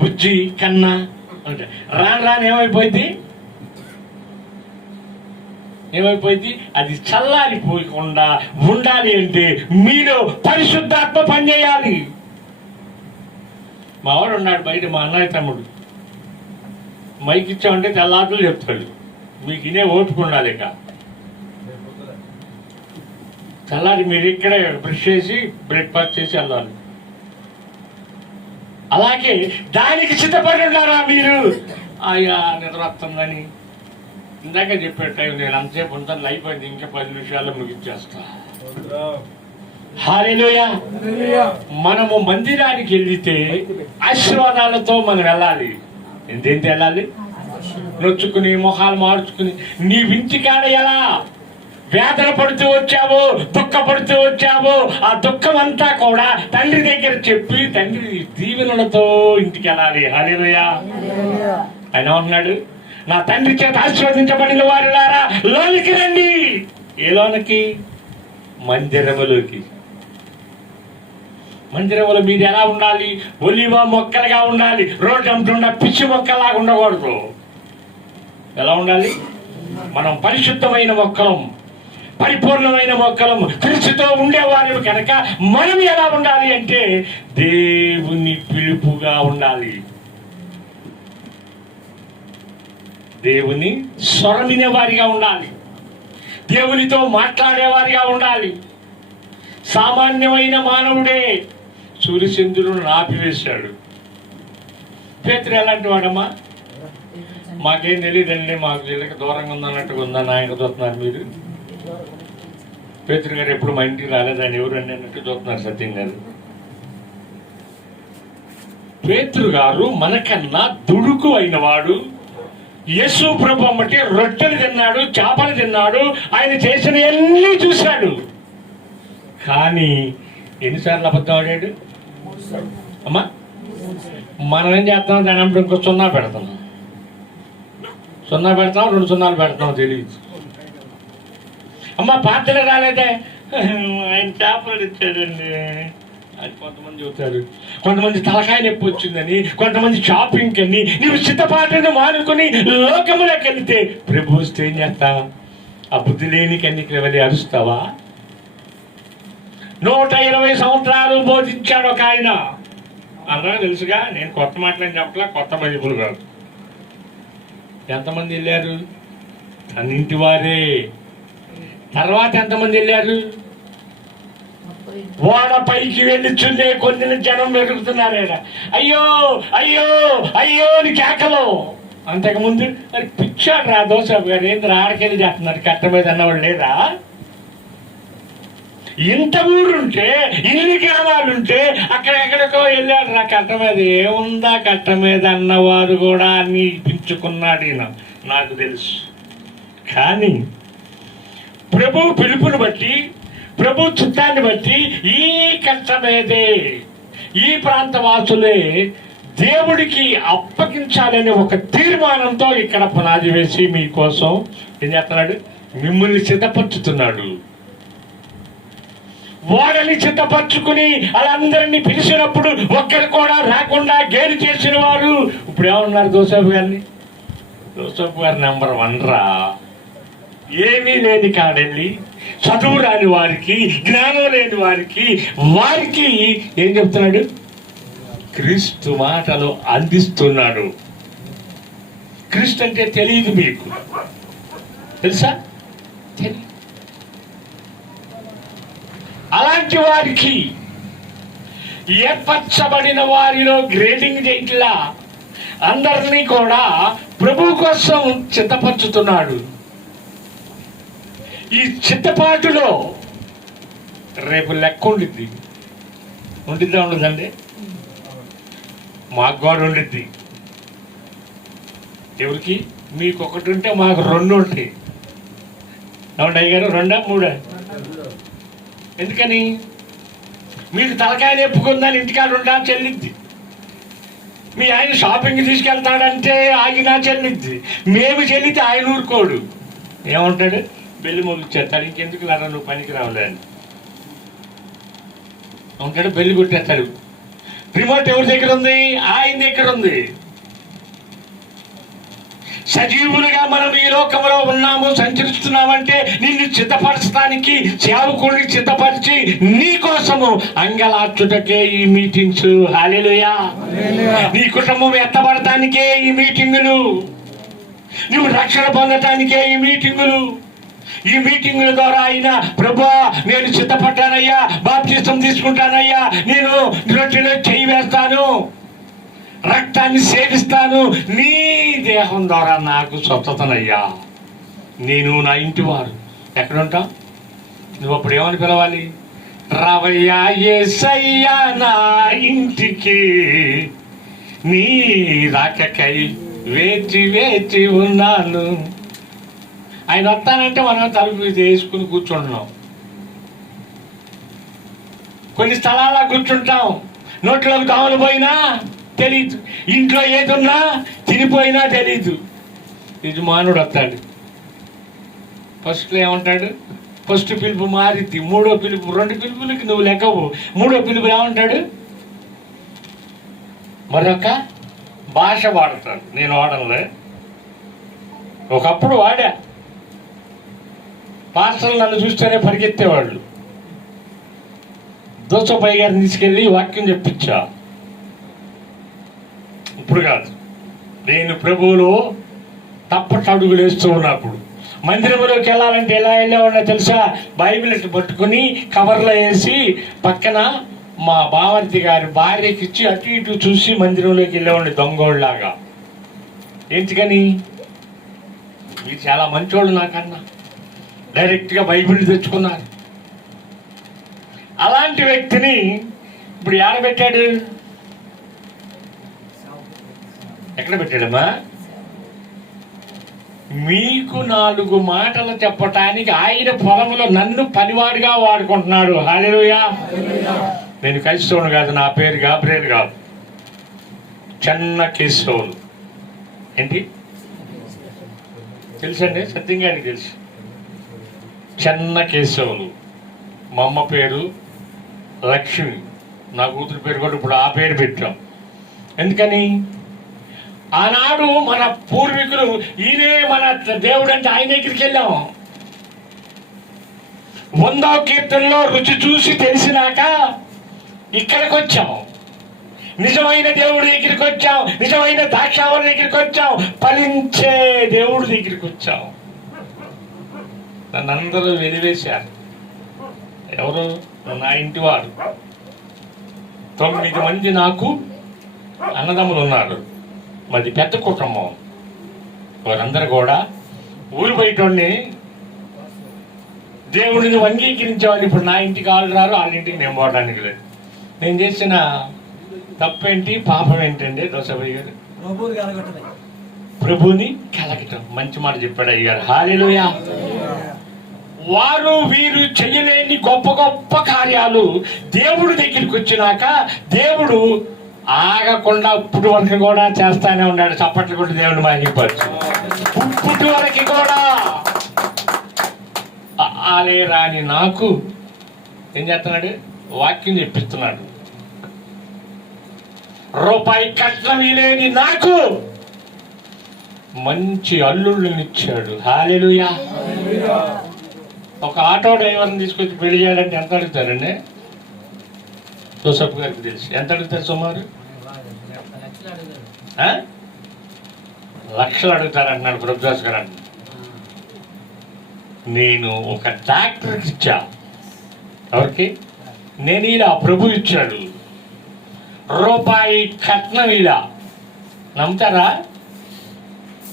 బుజ్జి కన్నా ఉంటాయి. రాను ఏమైపోయింది? అది చల్లారిపోకుండా ఉండాలి అంటే మీలో పరిశుద్ధాత్మ పనిచేయాలి. మావాడు ఉన్నాడు బయట, మా అన్నయ్య తమ్ముడు. మైక్ ఇచ్చామంటే తెల్లార్లు చెప్తాడు. మీకు ఇనే ఓపిక ఉండాలి. ఇక తెల్లారి మీరు ఇక్కడే బ్రష్ చేసి బ్రేక్ఫాస్ట్ చేసి వెళ్ళాలి. అలాగే దానికి సిద్ధపడి ఉన్నారా మీరు? అయ్యా నిద్ర వస్తుందని ఇందాక చెప్పే టైం నేను అంతసేపు ఉంటాను, అయిపోయింది, ఇంకా 10 నిమిషాల్లో ముగించేస్తా. హల్లెలూయా. మనము మందిరానికి వెళ్తే ఆశీర్వాదాలతో మనం వెళ్ళాలి. ఎంతేంటి వెళ్ళాలి? నొచ్చుకుని మొహాలు మార్చుకుని. నీ ఇంటికాడ ఎలా వేదన పడుతూ వచ్చావో, దుఃఖపడుతూ వచ్చావో, ఆ దుఃఖం అంతా కూడా తండ్రి దగ్గర చెప్పి తండ్రి దీవెనలతో ఇంటికి వెళ్ళాలి. హల్లెలూయా. ఆయన అంటున్నాడు, నా తండ్రి చేత ఆశీర్వదించబడిన వారులారా లోనికి రండి. ఏ లోనికి? మందిరములోకి. మందిరంలో మీరు ఎలా ఉండాలి? ఒలివ మొక్కలుగా ఉండాలి. రోడ్డు అంటున్న పిచ్చి మొక్కలాగా ఉండకూడదు. ఎలా ఉండాలి? మనం పరిశుద్ధమైన మొక్కలం, పరిపూర్ణమైన మొక్కలం, క్రీస్తుతో ఉండేవారు కనుక మనం ఎలా ఉండాలి అంటే దేవుని పిలుపుగా ఉండాలి. దేవుని స్వరమినే వారిగా ఉండాలి. దేవునితో మాట్లాడేవారిగా ఉండాలి. సామాన్యమైన మానవుడే సూర్యచంద్రులను ఆపివేశాడు. పేతురు ఎలాంటి వాడమ్మా? మాకేం తెలియదండి, మాకు వీళ్ళకి దూరంగా ఉందన్నట్టుగా ఉందని ఆయన చూస్తున్నారు. మీరు పేతురు గారు ఎప్పుడు మా ఇంటికి రాలేదని ఎవరండి అన్నట్టు చూస్తున్నారు సత్యం గారు. పేతురు గారు మనకన్నా దుడుకు అయిన వాడు. యేసు ప్రభు అమ్మటి రొట్టెలు తిన్నాడు, చేపలు తిన్నాడు, ఆయన చేసినవన్నీ చూశాడు. కానీ ఎన్నిసార్లు అబద్ధం ఆడాడు అమ్మా? మనం ఏం చేస్తాం? దాని అప్పుడు ఇంకో 0 పెడతాం, 0 పెడతాం, 2 0 పెడతాం, తెలియదు. అమ్మ పాత్రలు రాలేదే, ఆయన చేపలు ఇచ్చాడండి, అని కొంతమంది చెబుతారు, కొంతమంది తలకాయ నొప్పి వచ్చిందని, కొంతమంది షాపింగ్ అని. నువ్వు సిద్ధపాటును మానుకొని లోకములోకి వెళితే ప్రభు వస్తే ఏం చేస్తా? ఆ బుద్ధి లేని కన్నికలు వెళ్ళి అరుస్తావా? 120 సంవత్సరాలు బోధించాడు ఒక ఆయన. అందరూ తెలుసుగా, నేను కొత్త మాటలని చెప్పట్లా, కొత్త బైబుల్ కాదు. ఎంతమంది వెళ్ళారు? అన్నింటి వారే. తర్వాత ఎంతమంది వెళ్ళారు? వాడ పైకి వెళ్ళి చున్నే కొన్ని జనం వెతుకుతున్నారేడ. అయ్యో అయ్యో అయ్యో అని కేకలు. అంతకుముందు మరి పిచ్చాడు రా దోసబాబు గారు, ఏంది ఆడకెళ్ళి చేస్తున్నారు? కట్ట మీద అన్నవాళ్ళు లేదా? ఇంత ఊరుంటే, ఇన్ని గ్రామాలుంటే అక్కడెక్కడికో వెళ్ళాడు రా కట్ట మీద. ఏముందా కట్ట మీద అన్నవారు కూడా అన్ని ఇప్పించుకున్నాడు ఈయన, నాకు తెలుసు. కానీ ప్రభు పిలుపుని బట్టి, ప్రభు చిత్తాన్ని బట్టి ఈ కష్టమేదే, ఈ ప్రాంత వాసులే దేవుడికి అప్పగించాలనే ఒక తీర్మానంతో ఇక్కడ పునాది వేసి మీకోసం ఏం చేస్తున్నాడు? మిమ్మల్ని సిద్ధపరుచుతున్నాడు. వాడని సిద్ధపరచుకుని వాళ్ళందరినీ పిలిచినప్పుడు ఒక్కరు కూడా రాకుండా గేరు చేసిన వారు ఇప్పుడు ఏమన్నారు? దోసబాబు గారిని, దోసబాబు గారు నెంబర్ 1 రా. ఏమీ లేని కాడెళ్ళి చదువు రాని వారికి, జ్ఞానం లేని వారికి ఏం చెప్తున్నాడు? క్రీస్తు మాటలు అందిస్తున్నాడు. క్రీస్తు అంటే తెలియదు మీకు, తెలుసా? తెలియదు. అలాంటి వారికి, ఏర్పరచబడిన వారిలో గ్రేడింగ్ చేయట్లా, అందరినీ కూడా ప్రభు కోసం సిద్ధపరచుతున్నాడు. ఈ చిత్తపాటులో రేపు లెక్క ఉండిద్ది. ఉండిద్దా ఉండదండి? మాకు కూడా ఉండిద్ది. ఎవరికి? మీకు 1 ఉంటే మాకు 2 ఉంటాయి. అవును అయ్యగారు, 2, 3? ఎందుకని? మీకు తలకాయ నెప్పుకుందని ఇంటికాడ ఉంటా చెల్లిద్ది. మీ ఆయన షాపింగ్ తీసుకెళ్తాడంటే ఆగినా చెల్లిద్ది. మేము చెల్లితే ఆయన ఊరుకోడు. ఏమంటాడు? బెల్లి మొగిచ్చేస్తాడు. ఇంకెందుకు లారా నువ్వు పనికి రావలేని ఉంటాడు. బెల్లి కొట్టేస్తాడు. రిమోట్ ఎవరి దగ్గర ఉంది? ఆయన దగ్గర ఉంది. సజీవులుగా మనం ఈ లోకంలో ఉన్నాము, సంచరిస్తున్నామంటే నిన్ను సిద్ధపరచడానికి, సేవకుడిని సిద్ధపరిచి నీ కోసము అంగలార్చుటకే ఈ మీటింగ్స్. హల్లెలూయా. నీ కుటుంబం ఎత్తబడటానికే ఈ మీటింగులు, నువ్వు రక్షణ పొందటానికే ఈ మీటింగులు. ఈ మీటింగుల ద్వారా అయినా ప్రభువా నేను సిద్ధపడ్డానయ్యా, బాప్తిసం తీసుకుంటానయ్యా, నేను రొట్టెలో చేయి వేస్తాను, రక్తాన్ని సేవిస్తాను, నీ దేహం ద్వారా నాకు స్వస్థతనయ్యా, నేను నా ఇంటి వారు. ఎక్కడుంటాం? నువ్వు అప్పుడు ఏమని పిలవాలి? రావయ్యా యేసయ్యా నా ఇంటికి, నీ రాకకై వేచి వేచి ఉన్నాను. ఆయన వస్తానంటే మనం తలుపు వేసుకుని కూర్చుంటున్నాం. కొన్ని స్థలాల్లో కూర్చుంటాం, నోట్లోకి దోమలు పోయినా తెలీదు, ఇంట్లో ఏదున్నా తినిపోయినా తెలీదు. యజమానుడు వస్తాడు. ఫస్ట్లో ఏమంటాడు? ఫస్ట్ పిలుపు మారిద్ది, 3వ పిలుపు, 2 పిలుపులకి నువ్వు లెక్కవు. 3వ పిలుపు ఏమంటాడు? మరొక భాష వాడతాడు. నేను వాడలే, ఒకప్పుడు వాడా. పాస్టర్లు నన్ను చూస్తేనే పరిగెత్తేవాళ్ళు. దోసబాబు గారిని తీసుకెళ్ళి వాక్యం చెప్పించా. ఇప్పుడు కాదు, నేను ప్రభువులో తప్పటడుగులు వేస్తూ ఉన్నప్పుడు. మందిరంలోకి వెళ్ళాలంటే ఎలా వెళ్ళేవాడినా తెలుసా? బైబిల్ ఇట్లా పట్టుకుని కవర్లో వేసి పక్కన మా బావర్తి గారి భార్యకి ఇచ్చి అటు ఇటు చూసి మందిరంలోకి వెళ్ళేవాడిని దొంగోళ్ళలాగా. ఎందుకని? మీరు చాలా మంచోళ్ళు నాకన్నా, డైరెక్ట్గా బైబిల్ తెచ్చుకున్నారు. అలాంటి వ్యక్తిని ఇప్పుడు పెట్టాడు? ఎక్కడ పెట్టాడమ్మా? మీకు 4 మాటలు చెప్పటానికి ఆయన పొలంలో నన్ను పనివాడిగా వాడుకుంటున్నాడు. హల్లెలూయా. నేను క్రైస్తవుని కాదు, నా పేరు గాబ్రియల్ కాదు, చెన్న కేశవులు. ఏంటి తెలుసండి? సత్యంగానికి తెలుసు. చెన్న కేశవులు. మా అమ్మ పేరు లక్ష్మి. నా కూతురు పేరు కూడా ఇప్పుడు ఆ పేరు పెట్టాం. ఎందుకని? ఆనాడు మన పూర్వీకులు ఈయనే మన దేవుడు అంటే ఆయన దగ్గరికి వెళ్ళాం. 100వ కీర్తనలో రుచి చూసి తెలిసినాక ఇక్కడికి వచ్చాం. నిజమైన దేవుడి దగ్గరికి వచ్చాం, నిజమైన ద్రాక్షావళి దగ్గరికి వచ్చాం, ఫలించే దేవుడి దగ్గరికి వచ్చాం. నన్ను అందరూ వెలివేశారు. ఎవరు? నా ఇంటి వారు. 9 మంది నాకు అన్నదమ్ములు ఉన్నారు. మాది పెద్ద కుటుంబం. వారందరూ కూడా ఊరు బయటోడిని దేవుడిని అంగీకరించేవాళ్ళు. ఇప్పుడు నా ఇంటికి వాళ్ళు రారు, వాళ్ళ ఇంటికి నేను పోవడానికి లేదు. నేను చేసిన తప్పేంటి, పాపం ఏంటండి దోసభయ్య గారు? ప్రభుని కలగటం. మంచి మాట చెప్పాడు అయ్యారు. హల్లెలూయా. వారు వీరు చెయ్యలేని గొప్ప గొప్ప కార్యాలు దేవుడి దగ్గరికి వచ్చినాక దేవుడు ఆగకుండా ఇప్పటి వరకు కూడా చేస్తానే ఉన్నాడు. చప్పట్లు కొట్టి దేవుడు మహిమపరచు. ఇప్పటి వరకు కూడా ఆలే రాని నాకు ఏం చేస్తున్నాడు? వాక్యం చెప్పిస్తున్నాడు. రూపాయి కట్నం లేని నాకు మంచి అల్లుళ్ళని ఇచ్చాడు. హల్లెలూయా. ఒక ఆటో డ్రైవర్ని తీసుకొచ్చి పెళ్లి చేయాలంటే ఎంత అడుగుతారండి? జోసఫ్ గారికి తెలిసి ఎంత అడుగుతారు? సుమారు లక్షలు అడుగుతారంటున్నాడు ప్రభుదాస్ గారు. నేను ఒక డాక్టర్కి ఇచ్చా. ఎవరికి? నేను ఇలా ప్రభు ఇచ్చాడు. రూపాయి కట్నం ఇలా. నమ్ముతారా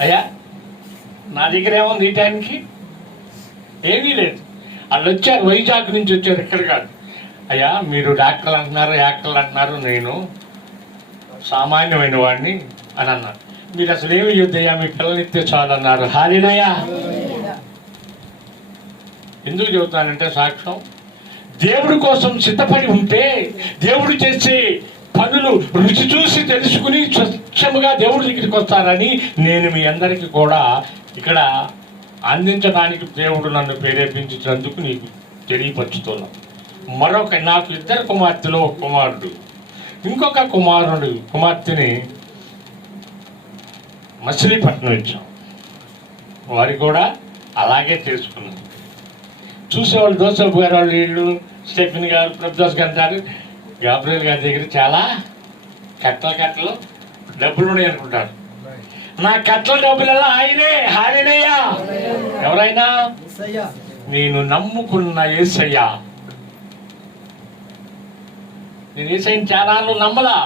అయ్యా? నా దగ్గర ఏముంది ఈ టైంకి? ఏమీ లేదు. వాళ్ళు వచ్చారు, వైజాగ్ నుంచి వచ్చారు, ఇక్కడ కాదు. అయ్యా మీరు డాక్టర్లు అంటున్నారు, యాక్టర్లు అంటున్నారు, నేను సామాన్యమైన వాడిని అని అన్నారు. మీరు అసలు ఏమి యుద్ధయ్యా, మీ పిల్లనిస్తే చాలు అన్నారు. హల్లెలూయా. ఎందుకు చెబుతానంటే సాక్ష్యం, దేవుడి కోసం సిద్ధపడి ఉంటే దేవుడు చేసే పనులు రుచి చూసి తెలుసుకుని స్వచ్ఛముగా దేవుడి దగ్గరికి వస్తారని నేను మీ అందరికీ కూడా ఇక్కడ అందించడానికి దేవుడు నన్ను ప్రేరేపించినందుకు నీకు తెలియపరుచుతున్నాను. నాకు 2 కుమార్తెలు, 1 కుమారుడు. ఇంకొక కుమార్తెని మచిలీపట్నం ఇచ్చాం. వారి కూడా అలాగే తెలుసుకున్నాను. చూసేవాళ్ళు జోసఫ్ గారు, వాళ్ళు వీళ్ళు, స్టెఫెన్ గారు, ప్రభుదాస్ గారు, గాబ్రియల్ గారి దగ్గర చాలా కట్టలు డబ్బులు ఉన్నాయి అనుకుంటారు. నా కట్ల డబ్బులలో ఆయనే. హల్లెలూయా. ఎవరైనా? నేను నమ్ముకున్న యేసయ్య. నేను యేసయ్యని చాలా నమ్మలా.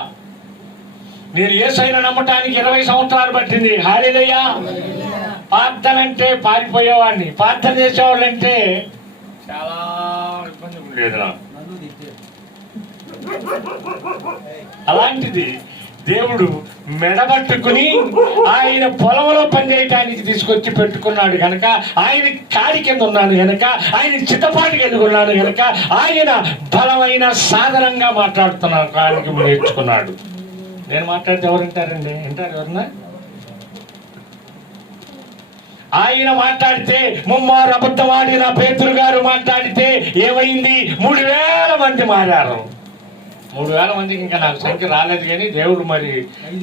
నేను యేసయ్యను నమ్మటానికి 20 సంవత్సరాలు పట్టింది. హల్లెలూయా. ప్రార్థన అంటే పారిపోయేవాడిని, ప్రార్థన చేసేవాళ్ళంటే చాలా ఇబ్బంది ఉండేది నాకు. అలాంటిది దేవుడు మెడబట్టుకుని ఆయన పొలంలో పనిచేయటానికి తీసుకొచ్చి పెట్టుకున్నాడు కనుక, ఆయన కాడి కింద ఉన్నాను కనుక, ఆయన చిత్తపాటు కలిగి ఉన్నాను కనుక, ఆయన బలమైన సాధనంగా మాట్లాడుతున్నాను కాడికి నేర్చుకున్నాడు. నేను మాట్లాడితే ఎవరు వింటారండి? వింటారు ఎవరన్నా? ఆయన మాట్లాడితే, ముమ్మారు అబద్ధమాడిన పేతురు గారు మాట్లాడితే ఏమైంది? 3000 మంది మారారు. 3000 మందికి ఇంకా నాకు సంఖ్య రాలేదు, కానీ దేవుడు మరి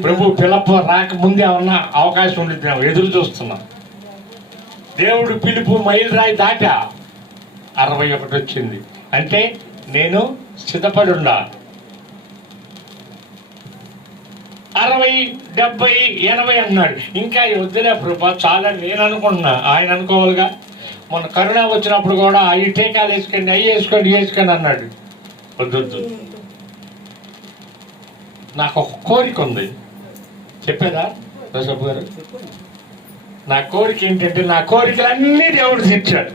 ప్రభు పిలుపు రాకముందే ఉన్న అవకాశం ఉండి ఎదురు చూస్తున్నాం. దేవుడు పిలుపు మైలురాయి దాటా 61 వచ్చింది. అంటే నేను సిద్ధపడి ఉన్నా. 60, 70, 80 అన్నాడు. ఇంకా వద్దులే ప్రభా చాలని నేను అనుకుంటున్నా. ఆయన అనుకోవాలిగా. మొన్న కరోనా వచ్చినప్పుడు కూడా ఈ టీకాలు వేసుకోండి, అవి వేసుకోండి, వేసుకోండి అన్నాడు. వద్దు. నాకు ఒక కోరిక ఉంది, చెప్పేదా జోసఫ్ గారు? నా కోరిక ఏంటంటే, నా కోరికలన్నీ దేవుడు తీర్చాడు.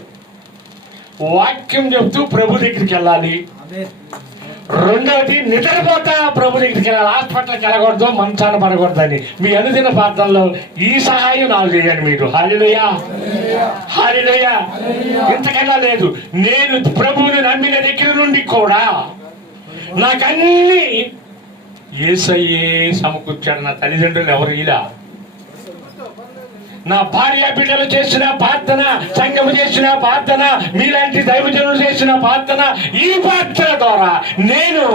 వాక్యం చెప్తూ ప్రభు దగ్గరికి వెళ్ళాలి. రెండవది, నిద్రపోతా ప్రభు దగ్గరికి వెళ్ళాలి. హాస్పిటల్కి వెళ్ళకూడదు, మంచాన పడకూడదని మీ అనుదిన ప్రార్థనలో ఈ సహాయం నాకు చేయండి మీరు. హల్లెలూయా. హల్లెలూయా. ఇంతకన్నా లేదు. నేను ప్రభువుని నమ్మిన దగ్గర నుండి కూడా నాకన్నీ యేసయ్యే సమకూర్చాడు. నా తల్లిదండ్రులు ఎవరు ఇలా? నా భార్య బిడ్డలు చేసిన ప్రార్థన, సంఘము చేసిన ప్రార్థన, మీలాంటి దైవజనులు చేసిన ప్రార్థన, ఈ ప్రార్థన ద్వారా నేను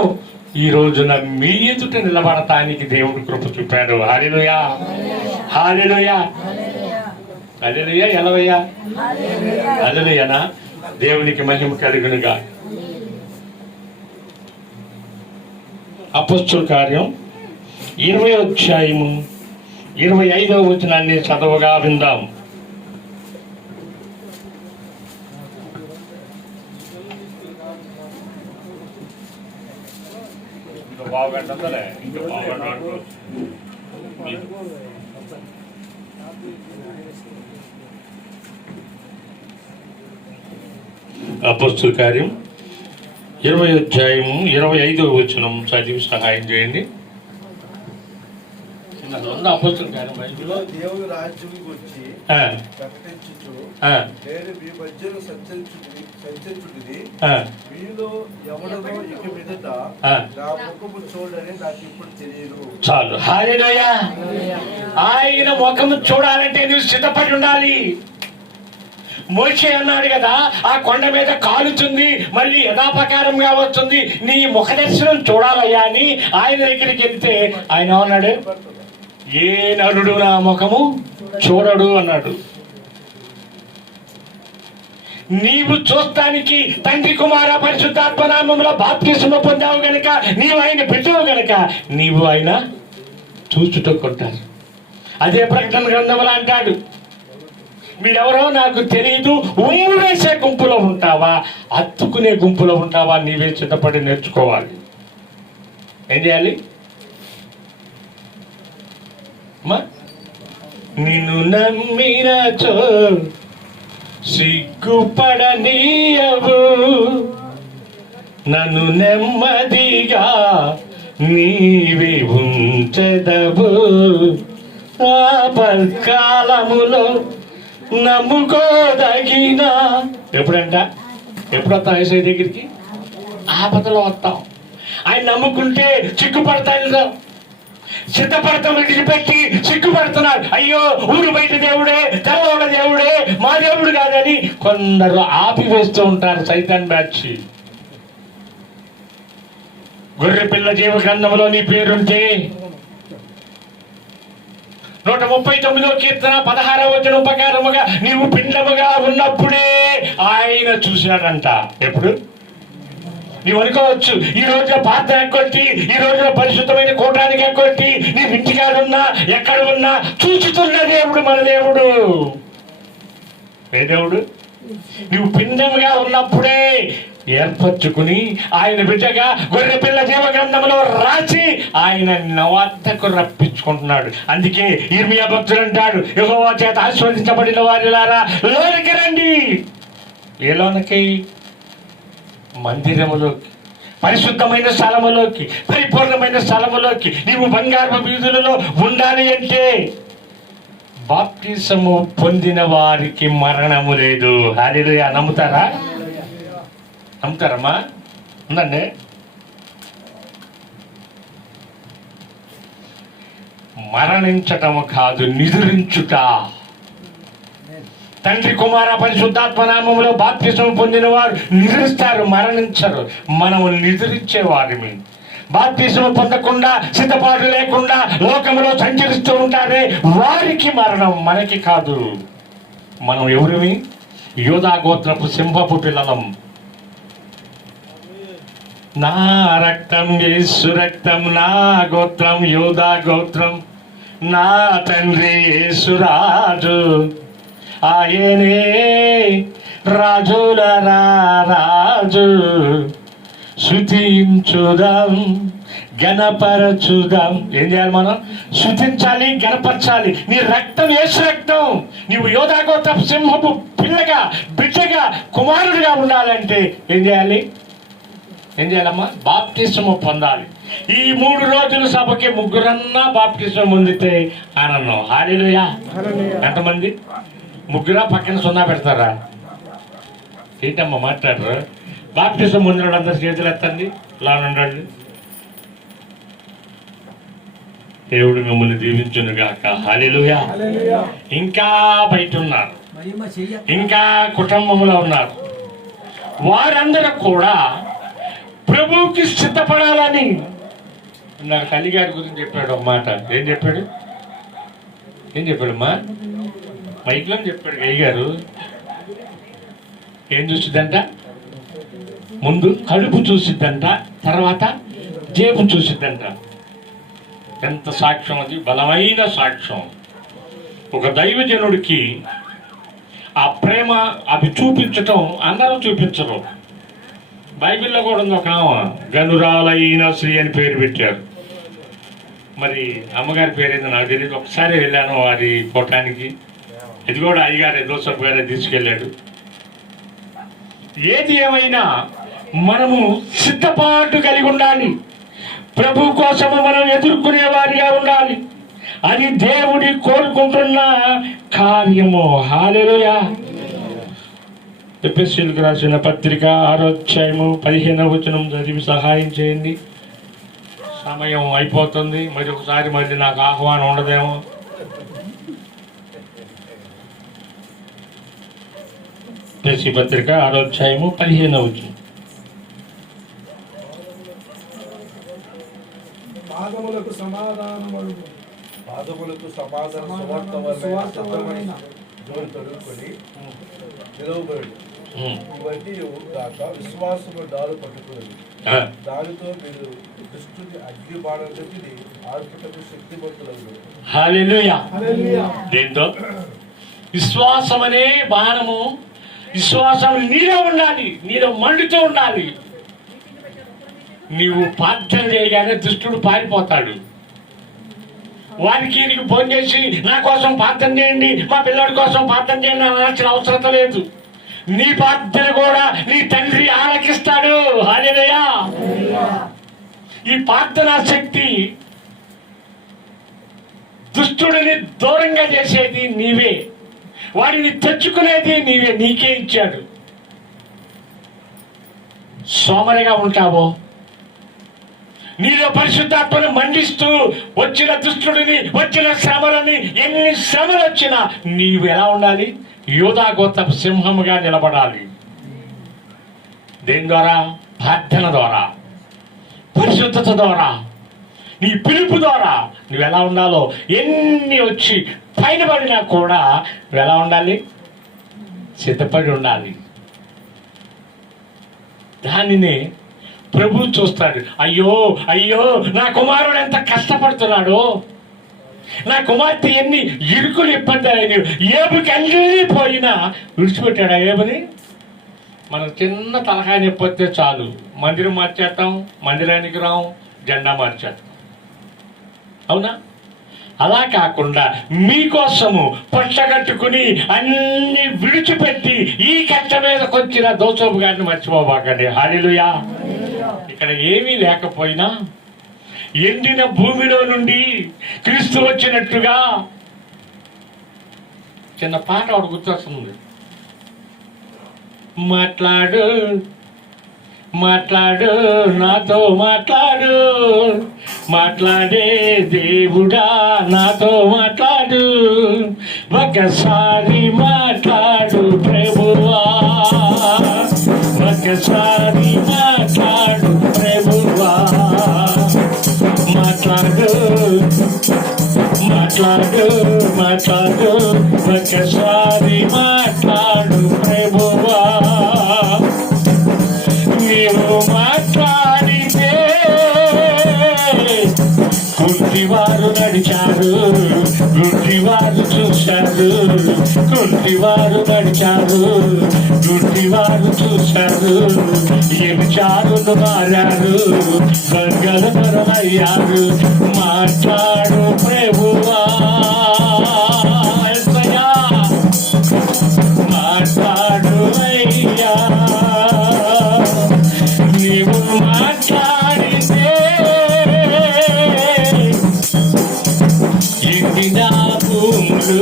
ఈ రోజున మీ ఎదుట నిలబడటానికి దేవుడు కృప చూపాడు. హల్లెలూయా, హల్లెలూయా, హల్లెలూయా. ఎలవయ్యా, హల్లెలూయానా? దేవునికి మహిమ కలుగునుగా. అపొస్తలుల కార్యం 20వ అధ్యాయము 25వ వచనాన్ని చదవగా విందాం. అపొస్తలుల కార్యం 20వ అధ్యాయము 25వ వచనం చదివి సహాయం చేయండి. అపొస్తలుల కార్యం బైబిల్లో దేవుని రాజ్యం గురించి ప్రకటించుచు నేను మీ మధ్యలో సంచరించుడిది మీలో ఎవడనో ఇక మీదట నా ముఖము చూడని నాకు ఇప్పుడు తెలియదు. చాలు. హల్లెలూయా. ఆయన ముఖము చూడాలంటే నువ్వు సిద్ధపడి ఉండాలి. మోషే అన్నాడు కదా, ఆ కొండ మీద కాలుతుంది, మళ్ళీ యథాప్రకారంగా వస్తుంది, నీ ముఖ దర్శనం చూడాలయ్యా అని ఆయన దగ్గరికి వెళ్తే ఆయన అన్నాడు, ఏ నరుడు నా ముఖము చూడడు అన్నాడు. నీవు చూస్తానికి తండ్రి కుమార పరిశుద్ధాత్మ నామములో బాప్తిస్మము పొందావు గనుక, నీవు ఆయన బిడ్డవు గనుక నీవు ఆయన చూచుటకుంటారు. అదే ప్రకటన గ్రంథంలో అంటాడు, మీరెవరో నాకు తెలియదు, ఉమ్ము వేసే గుంపులో ఉంటావా, అత్తుకునే గుంపులో ఉంటావా, నీవే చిత్తపడి నేర్చుకోవాలి. ఏం చేయాలి? నిన్ను నమ్మినచో సిగ్గుపడనీయవు, నన్ను నెమ్మదిగా నీవే ఉంచెదవు, ఆపత్కాలములో నమ్ముకోదగిన. ఎప్పుడంట? ఎప్పుడు వస్తాం యేసయ్య దగ్గరికి? ఆపదలో వస్తాం. ఆయన నమ్ముకుంటే సిగ్గుపడతాడు. సిద్ధపడతాం విడిచిపెట్టి సిగ్గుపడుతున్నాడు. అయ్యో, ఊరు బయట దేవుడే, తెల్లవాళ్ళ దేవుడే, మా దేవుడు కాదని కొందరు ఆపివేస్తూ ఉంటారు. సైతాన్ బ్యాచ్. గొర్రె పిల్ల జీవ గ్రంథంలో నీ పేరుంటే 139వ కీర్తన 16వ వచనం ప్రకారముగా నీవు పిండముగా ఉన్నప్పుడే ఆయన చూశాడంట. ఎప్పుడు? నీవు అనుకోవచ్చు, ఈ రోజున పాత్ర ఎక్కొట్టి, ఈ రోజున పరిశుద్ధమైన కూటానికి ఎక్కొట్టి, నీ ఇంటికాడున్నా ఎక్కడ ఉన్నా చూచుతున్న దేవుడు మన దేవుడు. ఏ దేవుడు? నువ్వు పిండముగా ఉన్నప్పుడే ఏర్పరచుకుని ఆయన బిడ్డగా గొర్రె పిల్ల జీవ గ్రంథంలో రాసి ఆయన నవద్దకు రప్పించుకుంటున్నాడు. అందుకే ఇర్మియా భక్తుడు అంటాడు, యెహోవా చేత ఆశీర్వదించబడిన వారిలారా లోనికి రండి. ఏ లోనకి? మందిరములోకి, పరిశుద్ధమైన స్థలములోకి, పరిపూర్ణమైన స్థలములోకి. నీవు బంగారు వీధులలో ఉండాలి అంటే బాప్టిజము పొందిన వారికి మరణము లేదు. హల్లెలూయా. నమ్ముతారా? నమ్ముతారమ్మా? ఉందండి. మరణించటము కాదు, నిద్రించుట. తండ్రి కుమార పరిశుద్ధాత్మ నామములో బాప్తిస్మము పొందిన వారు నిద్రిస్తారు, మరణించరు. మనము నిద్రించే వారిని. బాప్తిస్మము పొందకుండా, సిద్ధపాటు లేకుండా లోకంలో సంచరిస్తూ ఉంటారే వారికి మరణం, మనకి కాదు. మనం ఎవరిమి? యోధా గోత్రపు సింహపు పిల్లలం. నా రక్తం యేసు రక్తం, నా గోత్రం యోధా గోత్రం, నా తండ్రి యేసు రాజు, ఆయనే రాజుల రాజు. స్తుతించుదాం, గణపరచుదాం. ఏం చేయాలి మనం? స్తుతించాలి, గణపరచాలి. నీ రక్తం యేసు రక్తం. నీవు యోధా గోత్రపు సింహపు పిల్లగా, బిడ్డగా, కుమారుడిగా ఉండాలంటే ఏం చేయాలి? ఏం చేయాలమ్మా? బాప్టిజము పొందాలి. ఈ 3 రోజుల సభకి ముగ్గురన్నా బాప్టిజం పొందితే ఆనందం. హల్లెలూయా. ఎంతమంది? ముగ్గురా? పక్కన 0 పెడతారా? ఏంటమ్మా మాట్లాడరు? బాప్టిజం పొందిన అందరు చేతులు ఎత్తండి. లానుండండి. దేవుడు మిమ్మల్ని దీవించును గాక. హల్లెలూయా. ఇంకా బయట ఉన్నారు, ఇంకా కుటుంబంలో ఉన్నారు. వారందరూ కూడా ప్రభువుకి సిద్ధపడాలని. నాకు తల్లిగారి గురించి చెప్పాడు ఒక మాట. ఏం చెప్పాడు అమ్మా? మైక్లో చెప్పాడు అయ్యగారు. ఏం చూసిద్దంట? ముందు కడుపు చూసిద్దంట, తర్వాత జేబు చూసిద్దంట. ఎంత సాక్ష్యం అది! బలమైన సాక్ష్యం. ఒక దైవజనుడికి ఆ ప్రేమ అవి చూపించటం అందరూ చూపించరు. బైబిల్లో కూడా ఉంది, ఒక ఆమె గనురాలైన శ్రీ అని పేరు పెట్టారు. మరి అమ్మగారి పేరేందో నాకు తెలియదు. ఒకసారి వెళ్ళాను వారి కొట్టానికి. ఇది కూడా అయ్యగారు జోసఫ్ గారే తీసుకెళ్ళాడు. ఏది ఏమైనా మనము సిద్ధపాటు కలిగి ఉండాలి. ప్రభు కోసము మనం ఎదుర్కొనే వారిగా ఉండాలి. అది దేవుడి కోరుకుంటున్న కార్యము. హల్లెలూయా. ఎఫెసీయులకు రాసిన పత్రిక 6వ అధ్యాయము 15వ వచనం చదివి సహాయం చేయండి. సమయం అయిపోతుంది. మరి ఒకసారి మళ్ళీ నాకు ఆహ్వానం ఉండదేమో. ఎఫెసీ పత్రిక 6వ అధ్యాయము 15వ వచనం. పాదములకు సమాధానములు సువార్తమైన జోడు తొడుక్కొని నిలవబడు. ఇవన్నీ కాక విశ్వాసము డాలు పట్టుకున్నది. దానితో మీరు దుష్టుని అగ్ని బాణంతటిని ఆర్పుటకు శక్తివంతులగును. హల్లెలూయా. దేంతో? విశ్వాసం అనే బాణము. విశ్వాసం నీలో ఉండాలి, నీలో మండుతూ ఉండాలి. నీవు ప్రార్థన చేయగానే దుష్టుడు పారిపోతాడు. వారికి నీకు ఫోన్ చేసి నా కోసం ప్రార్థన చేయండి, మా పిల్లడి కోసం ప్రార్థన చేయండి అనాల్సిన అవసరం లేదు. నీ ప్రార్థన కూడా నీ తండ్రి ఆలకిస్తాడు. హల్లెలూయా. ఈ ప్రార్థనా శక్తి దుష్టుడిని దూరంగా చేసేది నీవే, వాడిని తెచ్చుకునేది నీవే. నీకే ఇచ్చాడు. సోమరిగా ఉంటావో, నీలో పరిశుద్ధాత్మను మండిస్తూ వచ్చిన దుష్టుడిని, వచ్చిన శ్రమలని, ఎన్ని శ్రమలు వచ్చినా నీవు ఎలా ఉండాలి? యూదా గోత్రపు సింహముగా నిలబడాలి. దేని ద్వారా? ప్రార్థన ద్వారా, పరిశుద్ధత ద్వారా, నీ పిలుపు ద్వారా నువ్వు ఎలా ఉండాలో. ఎన్ని వచ్చి పైన పడినా కూడా నువ్వు ఎలా ఉండాలి? సిద్ధపడి ఉండాలి. దానినే ప్రభు చూస్తాడు. అయ్యో అయ్యో, నా కుమారుడు ఎంత కష్టపడుతున్నాడు, నా కుమార్తె ఎన్ని ఇరుకులు ఇబ్బంది. ఏబుకి అన్నీ పోయినా విడిచిపెట్టాడు. ఏబుని మనం చిన్న తలకాయ నొప్పి వస్తే చాలు, మందిరం మార్చేస్తాం, మందిరానికి రాం, జెండా మార్చేస్తాం. అవునా? అలా కాకుండా మీకోసము పచ్చగట్టుకుని అన్ని విడిచిపెట్టి ఈ కట్ట మీదకి వచ్చిన దోసోపు గారిని మర్చిపోబాకండి. హల్లెలూయా. ఇక్కడ ఏమీ లేకపోయినా ఎండిన భూమిలో నుండి క్రీస్తు వచ్చినట్టుగా చిన్న పాట ఒకటి గుర్తొస్తుంది. మాట్లాడు మాట్లాడు నాతో మాట్లాడు, మాట్లాడే దేవుడా నాతో మాట్లాడు, ఒకసారి మాట్లాడు ప్రభువా, ఒకసారి మాట్లాడు ప్రభువా, మాట్లాడు మాట్లాడు మాట్లాడు, ఒకసారి మాట్లాడు ప్రభువా. నీవు మాట్లాడితే కుంటివారు నడిచారు, గుడ్డివారు చూశారు, కుంటివారు నడిచారు, గుడ్డివారు చూశారు, ఎలిచారును మారారు, వర్గలమయ్యారు. మాట్లాడు ప్రభువా, మాట్లాడు అయ్యా. నీవు మాట్లాడితే ఎండిన భూములు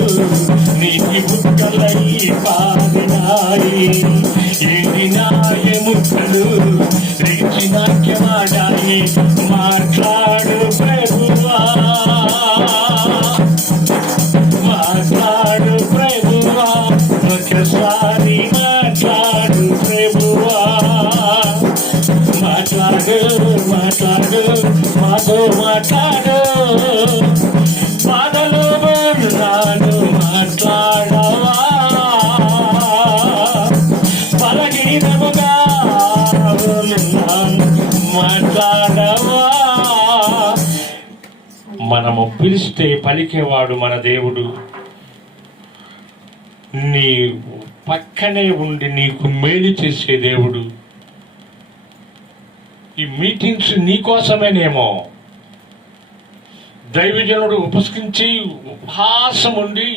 నీటి బుక్కలై పారినాయి, ఎండిన ఎముకలు రిచి నాట్యమాడాయి. మాట్లాడు ప్రభువా, మాట్లాడు ప్రభువా, ఒకసారి మాట్లాడు ప్రభువా, మాట్లాడు మాట్లాడవా, బలహీనముగా ఉన్నాను మాట్లాడవా. మనము పిలిస్తే పలికేవాడు మన దేవుడు. నీ పక్కనే ఉండి నీకు మేలు చేసే దేవుడు. ఈ మీటింగ్స్ నీకోసమేనేమో. దైవజనుడు ఉపస్కరించి ఉపహాసం ఉండి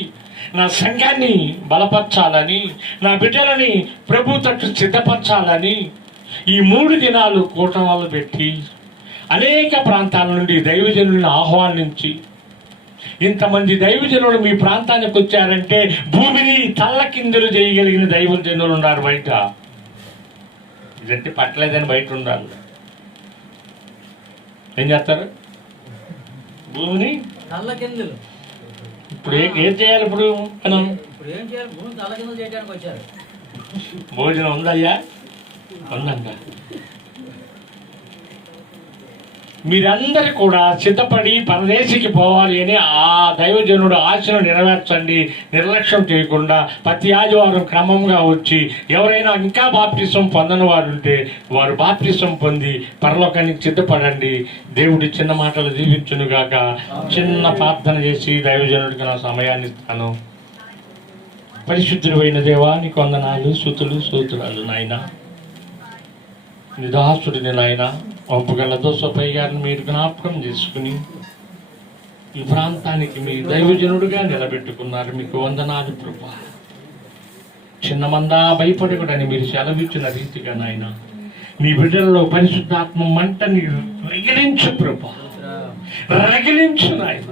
నా సంఘాన్ని బలపరచాలని, నా బిడ్డలని ప్రభు తట్టు సిద్ధపరచాలని ఈ 3 దినాలు కూటమాలు పెట్టి అనేక ప్రాంతాల నుండి దైవజనులను ఆహ్వానించి, ఇంతమంది దైవజనులు మీ ప్రాంతానికి వచ్చారంటే భూమిని తల్లకిందులు చేయగలిగిన దైవజనులు ఉన్నారు బయట. ఇదంటే పట్టలేదని బయట ఉండాలి. ఏం చేస్తారు? భూమిని తల్లకిందులు. ఇప్పుడు ఏం చేయాలి? ఇప్పుడు మనం ఏం చేయాలి? భూమి తల్లకిందులు చేయడానికి వచ్చారు. భోజనం ఉందయ్యా? ఉందంట. మీరందరూ కూడా సిద్ధపడి పరదేశికి పోవాలి అని ఆ దైవజనుడు ఆశను నెరవేర్చండి. నిర్లక్ష్యం చేయకుండా ప్రతి ఆదివారం క్రమంగా వచ్చి ఎవరైనా ఇంకా బాప్టిజం పొందని వారు ఉంటే వారు బాప్టిజం పొంది పరలోకానికి సిద్ధపడండి. దేవుడి చిన్న మాటలు దీవించునుగాక. చిన్న ప్రార్థన చేసి దైవజనుడికి నా సమయాన్ని ఇస్తాను. పరిశుద్ధుడైన దేవా, నీకు వందనాలు, స్తుతులు, స్తోత్రాలు నాయన. నిదాసుడిని నాయన పంపగల దోసపై గారిని మీరు జ్ఞాపకం చేసుకుని ఈ ప్రాంతానికి మీ దైవజనుడుగా నిలబెట్టుకున్నారు. మీకు వందనాలు ప్రభా. చిన్నమందా భయపడకూడని మీరు సెలవిచ్చిన రీతిగా నాయన మీ బిడ్డలలో పరిశుద్ధాత్మ మంటని రగిలించు ప్రభా, రగిలించు నాయన.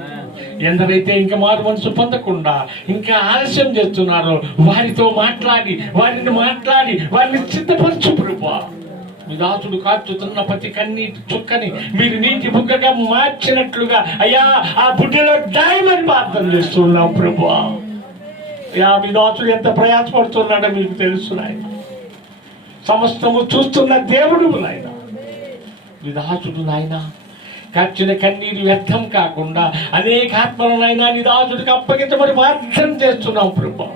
ఎందరైతే ఇంకా మారు మనసు పొందకుండా ఇంకా ఆలస్యం చేస్తున్నారో వారితో మాట్లాడి వారిని సిద్ధపరచు ప్రభా. మీ దాసుడు కాచుతున్న ప్రతి కన్నీటి చుక్కని మీరు నీటి బుగ్గగా మార్చినట్లుగా అయ్యా ఆ బుడ్డలో దాయమని ప్రార్థన చేస్తున్నాం ప్రభు. అయ్యా మీ దాసుడు ఎంత ప్రయాసపడుతున్నాడో మీకు తెలుసు నాయన. సమస్తము చూస్తున్న దేవుడు నాయన. మీ దాసుడు నాయన కార్చిన కన్నీరు వ్యర్థం కాకుండా అనేక ఆత్మలనైనా నీ దాసుడికి అప్పగించమని ప్రార్థన చేస్తున్నాం ప్రభు.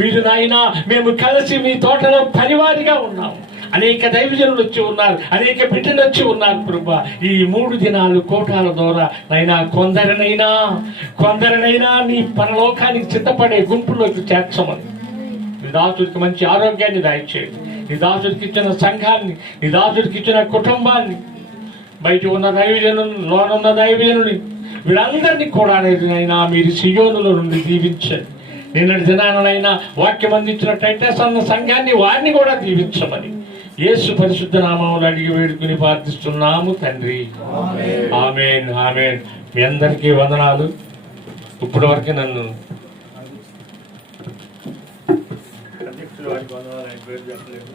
మీరు నాయన మేము కలిసి మీ తోటలో పనివారిగా ఉన్నాము. అనేక దైవజనులు వచ్చి ఉన్నారు, అనేక బిడ్డలు వచ్చి ఉన్నారు ప్రభా. ఈ 3 దినాలు కోటాల ద్వారా నైనా కొందరినైనా నీ పరలోకానికి సిద్ధపడే గుంపులోకి చేర్చమని నీ దాసుడికి మంచి ఆరోగ్యాన్ని దయచేయండి. నీ దాసుడికి ఇచ్చిన సంఘాన్ని, నీ దాసుడికి ఇచ్చిన కుటుంబాన్ని, బయట ఉన్న దైవజనులు, లోనున్న దైవజనుని వీళ్ళందరినీ కూడా నైనా మీరు సియోనులో నుండి దీవించండి. నిన్నటి దినానైనా వాక్యం అందించిన టైటస్ అన్న సంఘాన్ని వారిని కూడా దీవించమని యేసు పరిశుద్ధ నామములో అడిగి వేడుకుని ప్రార్థిస్తున్నాము తండ్రి. ఆమేన్, ఆమేన్. మీ అందరికీ వందనాలు. ఇప్పటి వరకు నన్ను అధ్యక్షుడు వారికి వందనాలు. ఆయన పేరు చెప్పలేదు.